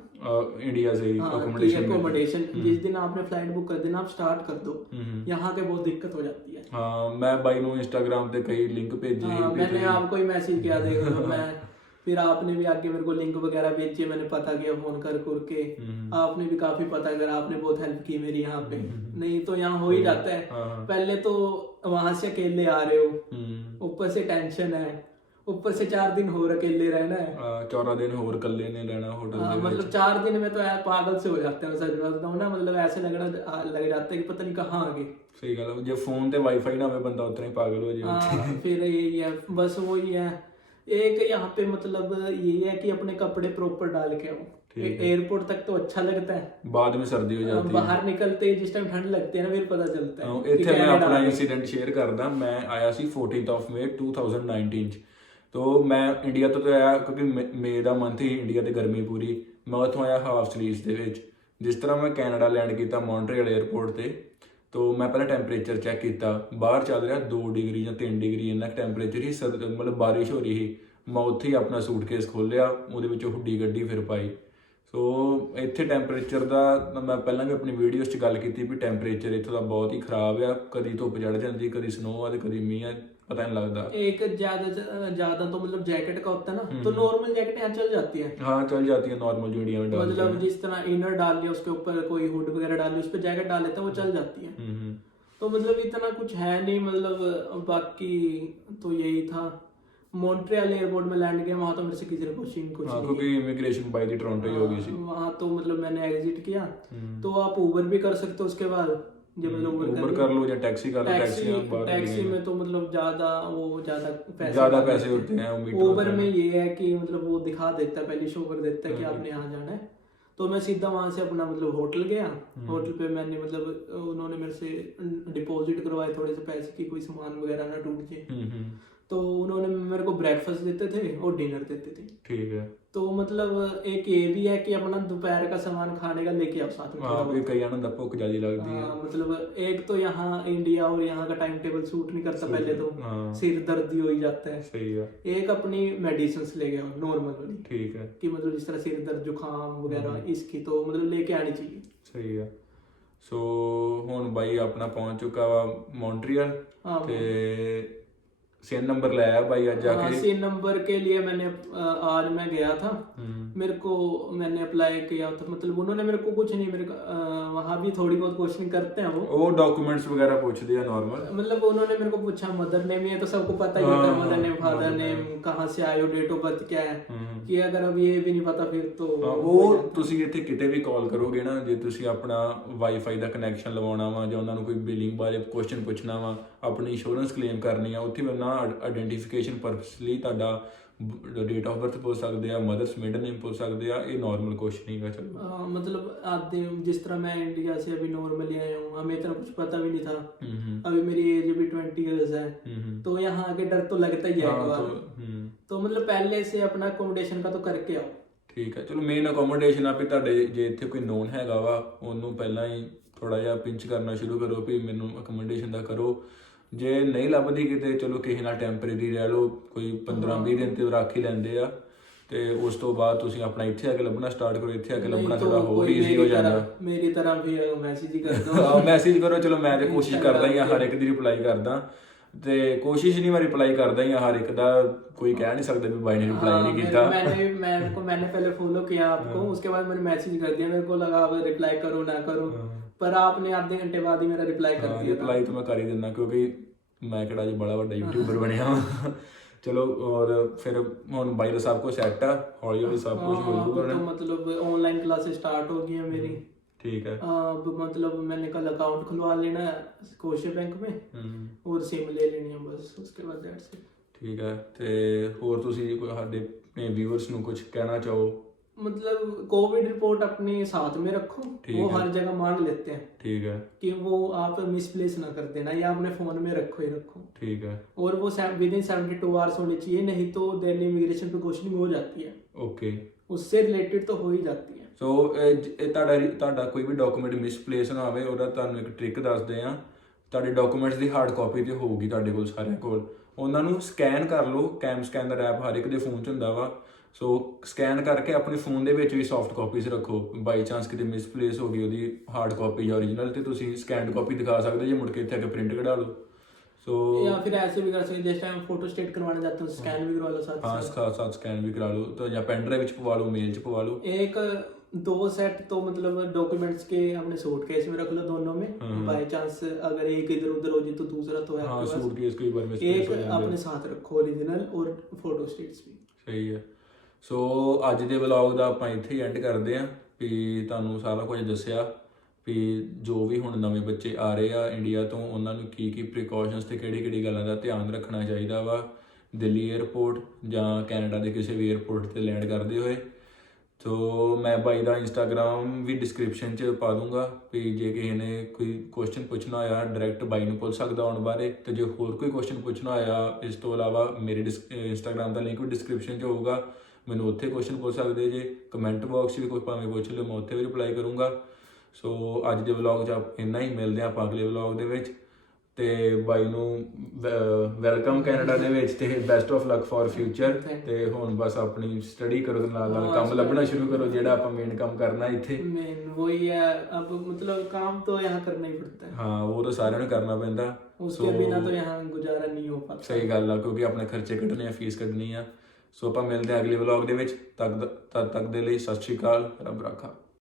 इंडिया से ही अकोमोडेशन। जिस दिन आपने फ्लाइट बुक कर देना, आप स्टार्ट कर दो। यहाँ के बहुत दिक्कत हो जाती है। हाँ, मैं भाई ਨੂੰ इंस्टाग्राम पे कई लिंक भेजे, मैंने आपको ही मैसेज किया देखो मैं, फिर आपने भी आगे मेरे को लिंक वगैरह भेजी, मैंने पता किया फोन कर के, आपने भी काफी पता करा, आपने बहुत हेल्प की मेरी यहाँ पे। नहीं तो यहाँ हो ही जाता है। पहले तो वहां से अकेले आ रहे हो, ऊपर से टेंशन है, ऊपर से 4 दिन और अकेले रहना है। 14 दिन और अकेले ने रहना होटल में। मतलब 4 दिन में तो यार पागल से हो जाते हैं, सच बात बताऊं ना, मतलब ऐसे लग जाता है कि पता नहीं कहाँ आ गए। सही गल है, जो फोन ते वाईफाई ना हो बंदा उतना ही पागल हो जाए। फिर यही है, बस वही है। एक यहाँ पे मतलब यही है कि अपने कपड़े प्रॉपर डाल के आओ। एयरपोर्ट तक तो अच्छा लगता है, बाद में सर्दी हो जाती है, बाहर निकलते ही जिस टाइम ठंड लगती है ना फिर पता चलता है। ਇੱਥੇ मैं अपना इंसिडेंट शेयर करदा। मैं आया सी 14 ਮਈ 2019 ਚ। तो मैं इंडिया तो आया क्योंकि मई ਦਾ ਮੰਥ ਹੀ ਇੰਡੀਆ ਤੇ ਗਰਮੀ ਪੂਰੀ। ਮੈਂ ਉੱਥੋਂ ਆਇਆ ਹਾਫ ਸਲੀਵਸ ਦੇ ਵਿੱਚ। ਜਿਸ ਤਰ੍ਹਾਂ ਮੈਂ ਕੈਨੇਡਾ ਲੈਂਡ ਕੀਤਾ ਮੌਂਟਰੀਅਲ 에ਅਰਪੋਰਟ ਤੇ, तो मैं पहले टैंपरेचर चैक किया, बाहर चल रहा 2 डिग्री या 3 डिग्री इन्ना टैंपरेचर ही, मतलब बारिश हो रही थी। मैं उत्थे ही अपना सूटकेस खोलिया, ਉਹਦੇ ਵਿੱਚੋਂ ਹੁੱਡੀ ਕੱਢੀ ਫਿਰ ਪਾਈ। ਸੋ ਇੱਥੇ ਟੈਂਪਰੇਚਰ ਦਾ ਮੈਂ ਪਹਿਲਾਂ ਵੀ ਆਪਣੀ ਵੀਡੀਓਜ਼ 'ਚ ਗੱਲ ਕੀਤੀ ਵੀ ਟੈਂਪਰੇਚਰ ਇੱਥੋਂ ਦਾ ਬਹੁਤ ਹੀ ਖਰਾਬ ਆ, ਕਦੀ ਧੁੱਪ ਚੜ ਜਾਂਦੀ, ਕਦੀ ਸਨੋ ਆ ਤੇ ਕਦੀ ਮੀਂਹ ਆ, पता नहीं लगता। एक ज्यादा तो मतलब जैकेट का होता है ना, तो नॉर्मल जैकेट यहाँ चल जाती है। हाँ, चल जाती है नॉर्मल जो इंडिया में डालते हैं। मतलब जिस तरह इनर डाल लिया, उसके ऊपर कोई हुड वगैरह डाल लिया, उस पर जैकेट डाल लेते हैं, वो चल जाती है। तो मतलब इतना कुछ है नहीं, मतलब बाकी तो यही था। मॉन्ट्रियल एयरपोर्ट में लैंड किया, वहाँ तो मेरे से किसी ने कुछ नहीं, क्योंकि इमिग्रेशन बाय द टोरंटो ही हो गई थी वहाँ। तो मतलब मैंने एग्जिट किया। तो आप ऊबर भी कर सकते हो उसके बाद, जब ऊबर कर लो या टैक्सी कर लो। टैक्सी में तो मतलब ज्यादा पैसे होते हैं। ऊबर में ये है कि मतलब वो दिखा देता है, पहले शो कर देता है कि आपने यहाँ जाना है। तो मैं सीधा वहां से अपना मतलब होटल गया। होटल पे मैंने मतलब उन्होंने मेरे से डिपॉजिट करवाए थोड़े से पैसे की, कोई सामान वगैरह ना टूट जाए। तो उन्होंने मेरे को ब्रेकफास्ट देते थे और डिनर देते थे। ठीक है। तो मतलब एक ये भी है कि अपना दोपहर का सामान खाने का लेके आओ साथ में। कई भूख ज्यादा लगती है। मतलब एक तो यहाँ इंडिया और यहाँ का टाइम टेबल सूट नहीं करता, पहले तो सिर दर्द हो ही जाता है। सही है। एक अपनी मेडिसिन ले गया नॉर्मल वाली। ठीक है। कि मतलब जिस तरह सिर दर्द जुकाम वगैरह इसकी तो मतलब लेके आनी चाहिए। सही है। सो हुण भाई अपना पहुंच चुका वा मॉन्ट्रियल ते सीन नंबर लाया भाई आज जाके। सीन नंबर के लिए मैंने आज मैं गया था, मेरे को मैंने अप्लाई किया था। मतलब उन्होंने मेरे को कुछ नहीं, मेरे को वहाँ भी थोड़ी बहुत क्वेश्चन करते हैं वो डॉक्यूमेंट्स वगैरह पूछ दिया नॉर्मल। मतलब उन्होंने मेरे को पूछा मदर नेम, ये तो सबको पता ही होता है, मदर नेम फादर नेम कहाँ से आए हो, डेट ऑफ बर्थ क्या है, कि अगर अब ये भी नहीं पता फिर तो ਉਹ ਤੁਸੀਂ ਇੱਥੇ ਕਿਤੇ ਵੀ ਕਾਲ ਕਰੋਗੇ ਨਾ, ਜੇ ਤੁਸੀਂ ਆਪਣਾ ਵਾਈਫਾਈ ਦਾ ਕਨੈਕਸ਼ਨ ਲਵਾਉਣਾ ਵਾ ਜਾਂ ਉਹਨਾਂ ਨੂੰ ਕੋਈ ਬਿਲਿੰਗ ਬਾਰੇ ਕੁਐਸਚਨ ਪੁੱਛਣਾ ਵਾ, ਆਪਣੀ ਇੰਸ਼ੋਰੈਂਸ ਕਲੇਮ ਕਰਨੀ ਆ, ਉੱਥੇ ਵੀ ਉਹਨਾਂ ਆਇਡੈਂਟੀਫਿਕੇਸ਼ਨ ਪਰਪਸ ਲਈ ਤੁਹਾਡਾ ਡੇਟ ਆਫ ਬਰਥ ਪੁੱਛ ਸਕਦੇ ਆ, ਮਦਰਸ ਮਿਡਲ ਨੇਮ ਪੁੱਛ ਸਕਦੇ ਆ। ਇਹ ਨॉर्मल क्वेश्चन ही है। चलो मतलब आते जिस तरह मैं इंडिया से अभी नॉर्मली आया हूँ, हमें इतना कुछ पता भी नहीं था, अभी मेरी एज भी 20 ईयर्स है, तो यहाँ आके डर तो लगता ही है। तो मतलब पहले से अपना अकोमोडेशन का तो करके आओ। ਠੀਕ ਹੈ, ਚਲੋ ਮੇਨ ਅਕੋਮੋਡੇਸ਼ਨ ਆ ਵੀ ਤੁਹਾਡੇ ਜੇ ਇੱਥੇ ਕੋਈ ਨੋਨ ਹੈਗਾ ਵਾ ਉਹਨੂੰ ਪਹਿਲਾਂ ਹੀ ਥੋੜਾ ਜਿਹਾ ਪਿੰਚ ਕਰਨਾ ਸ਼ੁਰੂ ਕਰੋ ਵੀ ਮੈਨੂੰ ਅਕੋਮੋਡੇਸ਼ਨ ਦਾ ਕਰੋ। ਜੇ ਨਹੀਂ ਲੱਭਦੀ ਕਿਤੇ, ਚਲੋ ਕਿਸੇ ਨਾਲ ਟੈਂਪਰੇਰੀ ਰਹਿ ਲਓ, ਕੋਈ 15-20 ਦਿਨ ਤੇ ਰੱਖ ਹੀ ਲੈਂਦੇ ਆ, ਤੇ ਉਸ ਤੋਂ ਬਾਅਦ ਤੁਸੀਂ ਆਪਣਾ ਇੱਥੇ ਆ ਕੇ ਲੱਭਣਾ ਸਟਾਰਟ ਕਰੋ। ਇੱਥੇ ਆ ਕੇ ਲੱਭਣਾ ਥੋੜਾ ਹੋਰ ਈਜ਼ੀ ਹੋ ਜਾਂਦਾ। ਮੇਰੀ ਤਰ੍ਹਾਂ ਵੀ ਮੈਸੇਜ ਹੀ ਕਰ ਦਿਓ। ਆਹ ਮੈਸੇਜ ਕਰੋ, ਚਲੋ ਮੈਂ ਤੇ ਕੋਸ਼ਿਸ਼ ਕਰਦਾ ਹੀ ਆ, ਹਰ ਇੱਕ ਦੀ ਰਿਪਲਾਈ ਕਰਦਾ, ਤੇ ਕੋਸ਼ਿਸ਼ ਨਹੀਂ, ਮੈਂ ਰਿਪਲਾਈ ਕਰਦਾ ਹੀ ਆ ਹਰ ਇੱਕ ਦਾ। कोई कह नहीं सकता भी भाई ने रिप्लाई नहीं किया। मैंने पहले फॉलो किया आपको, उसके बाद मैंने मैसेज कर दिया, मेरे को लगा आप रिप्लाई करो ना करो, पर आपने आधे घंटे बाद ही मेरा रिप्लाई कर दिया। रिप्लाई तो मैं कर ही देना क्योंकि मैं किहड़ा जी बड़ा ਵੱਡਾ यूट्यूबर ਬਣਿਆ ਵਾ। ਚਲੋ ਔਰ ਫਿਰ ਹੁਣ ਬਾਈ ਦਾ ਸਭ ਕੁਝ ਸੈੱਟ ਆ, ਹੌਲੀ ਹੌਲੀ ਸਭ ਕੁਝ ਹੋ ਜਾਊਗਾ। तो मतलब ऑनलाइन क्लासेस स्टार्ट हो गई है मेरी। ठीक है। अब मतलब मैंने कल अकाउंट खुलवा लेना है कोशे बैंक में और सिम ले लेनी है बस, उसके बाद दैट्स इट। ठीक है। ਤੇ ਹੋਰ ਤੁਸੀਂ ਕੋਈ ਸਾਡੇ व्यूअर्स ਨੂੰ ਕੁਝ ਕਹਿਣਾ ਚਾਹੋ? मतलब कोविड रिपोर्ट अपने साथ में रखो, वो हर जगह मान लेते हैं। ठीक है। कि वो आप मिसप्लेस ना कर देना, या अपने फोन में रखो ही रखो। ठीक है। और वो विदिन 72 आवर्स होनी चाहिए, नहीं तो दिल्ली इमिग्रेशन पे क्वेश्चनिंग हो जाती है। ओके। उससे रिलेटेड तो हो ही जाती है। ਸੋ ਤੁਹਾਡਾ ਕੋਈ ਵੀ ਡਾਕੂਮੈਂਟ ਮਿਸਪਲੇਸ ਨਾ ਹੋਵੇ, ਉਹਦਾ ਤੁਹਾਨੂੰ ਇੱਕ ਟ੍ਰਿਕ ਦੱਸਦੇ ਆ। ਤੁਹਾਡੇ ਡਾਕੂਮੈਂਟਸ ਦੀ ਹਾਰਡ ਕਾਪੀ ਤੇ ਹੋਊਗੀ ਤੁਹਾਡੇ ਕੋਲ, ਸਾਰਿਆਂ ਕੋਲ। ਉਹਨਾਂ ਨੂੰ ਸਕੈਨ ਕਰ ਲਓ, ਕੈਮ ਸਕੈਨਰ ਐਪ ਹਰ ਇੱਕ ਦੇ ਫੋਨ 'ਚ ਹੁੰਦਾ ਵਾ। ਸੋ ਸਕੈਨ ਕਰਕੇ ਆਪਣੇ ਫੋਨ ਦੇ ਵਿੱਚ ਵੀ ਸੌਫਟ ਕਾਪੀਜ਼ ਰੱਖੋ। ਬਾਈ ਚਾਂਸ ਕਿਤੇ ਮਿਸਪਲੇਸ ਹੋ ਗਈ ਉਹਦੀ ਹਾਰਡ ਕਾਪੀ ਜਾਂ ਓਰੀਜਨਲ, ਤੇ ਤੁਸੀਂ ਸਕੈਨਡ ਕਾਪੀ ਦਿਖਾ ਸਕਦੇ ਜੇ, ਮੁੜ ਕੇ ਇੱਥੇ ਆ ਕੇ ਪ੍ਰਿੰਟ ਕਢਾ ਲਓ। सो या फिर ऐसे भी कर सकते, जैसे हम फोटो स्टेट करवाने जाते हैं स्कैन भी करवा लो साथ। हाँ साथ स्कैन भी करा लो, तो या पेन ड्राइव में पवा लो, मेल च पवा लो। एक 2 सेट तो मतलब डॉक्यूमेंट्स के अपने सूटकेस में रख लो दोनों में, बाय चांस अगर एक इधर उधर हो जाए तो दूसरा तो है। हाँ सूटकेस कई बार में एक अपने साथ रखो ओरिजिनल और फोटो स्टेट्स भी। सही है। सो ਅੱਜ ਦੇ ਵਲੌਗ ਦਾ ਆਪਾਂ ਇੱਥੇ ਹੀ ਐਂਡ ਕਰਦੇ ਆਂ ਵੀ ਤੁਹਾਨੂੰ ਸਾਰਾ ਕੁਝ ਦੱਸਿਆ ਵੀ ਜੋ ਵੀ ਹੁਣ ਨਵੇਂ ਬੱਚੇ ਆ ਰਹੇ ਆ ਇੰਡੀਆ ਤੋਂ, ਉਹਨਾਂ ਨੂੰ ਕੀ ਕੀ ਪ੍ਰੀਕਾਸ਼ਨਸ ਤੇ ਕਿਹੜੀ ਗੱਲਾਂ ਦਾ ਧਿਆਨ ਰੱਖਣਾ ਚਾਹੀਦਾ ਵਾ ਦਿੱਲੀ 에ਅਰਪੋਰਟ ਜਾਂ ਕੈਨੇਡਾ ਦੇ ਕਿਸੇ ਵੀ 에ਅਰਪੋਰਟ ਤੇ ਲੈਂਡ ਕਰਦੇ ਹੋਏ। ਸੋ ਮੈਂ ਬਾਈ ਦਾ ਇੰਸਟਾਗ੍ਰਾਮ ਵੀ ਡਿਸਕ੍ਰਿਪਸ਼ਨ 'ਚ ਪਾ ਦੂੰਗਾ ਵੀ ਜੇ ਕਿਸੇ ਨੇ ਕੋਈ ਕੁਐਸਚਨ ਪੁੱਛਣਾ ਹੋਇਆ ਡਾਇਰੈਕਟ ਬਾਈ ਨੂੰ ਪੁੱਛ ਸਕਦਾ ਆਉਣ ਬਾਰੇ, ਤੇ ਜੇ ਹੋਰ ਕੋਈ ਕੁਐਸਚਨ ਪੁੱਛਣਾ ਹੋਇਆ ਇਸ ਤੋਂ ਇਲਾਵਾ ਮੇਰੇ ਇੰਸਟਾਗ੍ਰਾਮ ਦਾ ਲਿੰਕ ਵੀ ਡਿਸਕ੍ਰਿਪਸ਼ਨ 'ਚ ਹੋਊਗਾ, ਮੈਨੂੰ ਉੱਥੇ ਕੁਐਸਚਨ ਪੁੱਛ ਸਕਦੇ ਜੇ। ਕਮੈਂਟ ਬਾਕਸ ਵੀ ਕੋਈ ਭਾਵੇਂ ਪੁੱਛ ਲਿਓ, ਮੈਂ ਉੱਥੇ ਵੀ ਰਿਪਲਾਈ ਕਰੂੰਗਾ। ਸੋ ਅੱਜ ਦੇ ਵਲੌਗ 'ਚ ਇੰਨਾ ਹੀ, ਮਿਲਦੇ ਆਪਾਂ ਅਗਲੇ ਵਲੌਗ ਦੇ ਵਿੱਚ। ਤੇ ਬਾਈ ਨੂੰ ਵੈਲਕਮ ਕੈਨੇਡਾ ਦੇ ਵਿੱਚ, ਤੇ best of luck for future. ਤੇ ਹੁਣ ਬਸ ਆਪਣੀ ਸਟੱਡੀ ਕਰੋ ਤੇ ਨਾਲ ਨਾਲ ਕੰਮ ਲੱਭਣਾ ਸ਼ੁਰੂ ਕਰੋ, ਜਿਹੜਾ ਆਪਾਂ ਮੇਨ ਕੰਮ ਕਰਨਾ ਇੱਥੇ। मेन वही है, अब मतलब काम तो यहाँ करना ही पड़ता है। ਹਾਂ ਉਹ ਤਾਂ ਸਾਰਿਆਂ ਨੂੰ ਕਰਨਾ ਪੈਂਦਾ, उसके बिना तो यहाँ गुजारा नहीं हो पाता। ਸਹੀ ਗੱਲ ਆ, ਕਿਉਂਕਿ ਆਪਣੇ ਖਰਚੇ ਕੱਢਣੇ ਆ, ਫੀਸ ਕੱਢਣੀ ਆ। ਸੋ ਆਪਾਂ ਮਿਲਦੇ ਆ ਅਗਲੇ ਵਲੌਗ ਦੇ ਵਿੱਚ। ਤਦ ਤੱਕ ਦੇ ਲਈ ਸਤਿ ਸ਼੍ਰੀ ਅਕਾਲ, ਰੱਬ ਰਾਖਾ।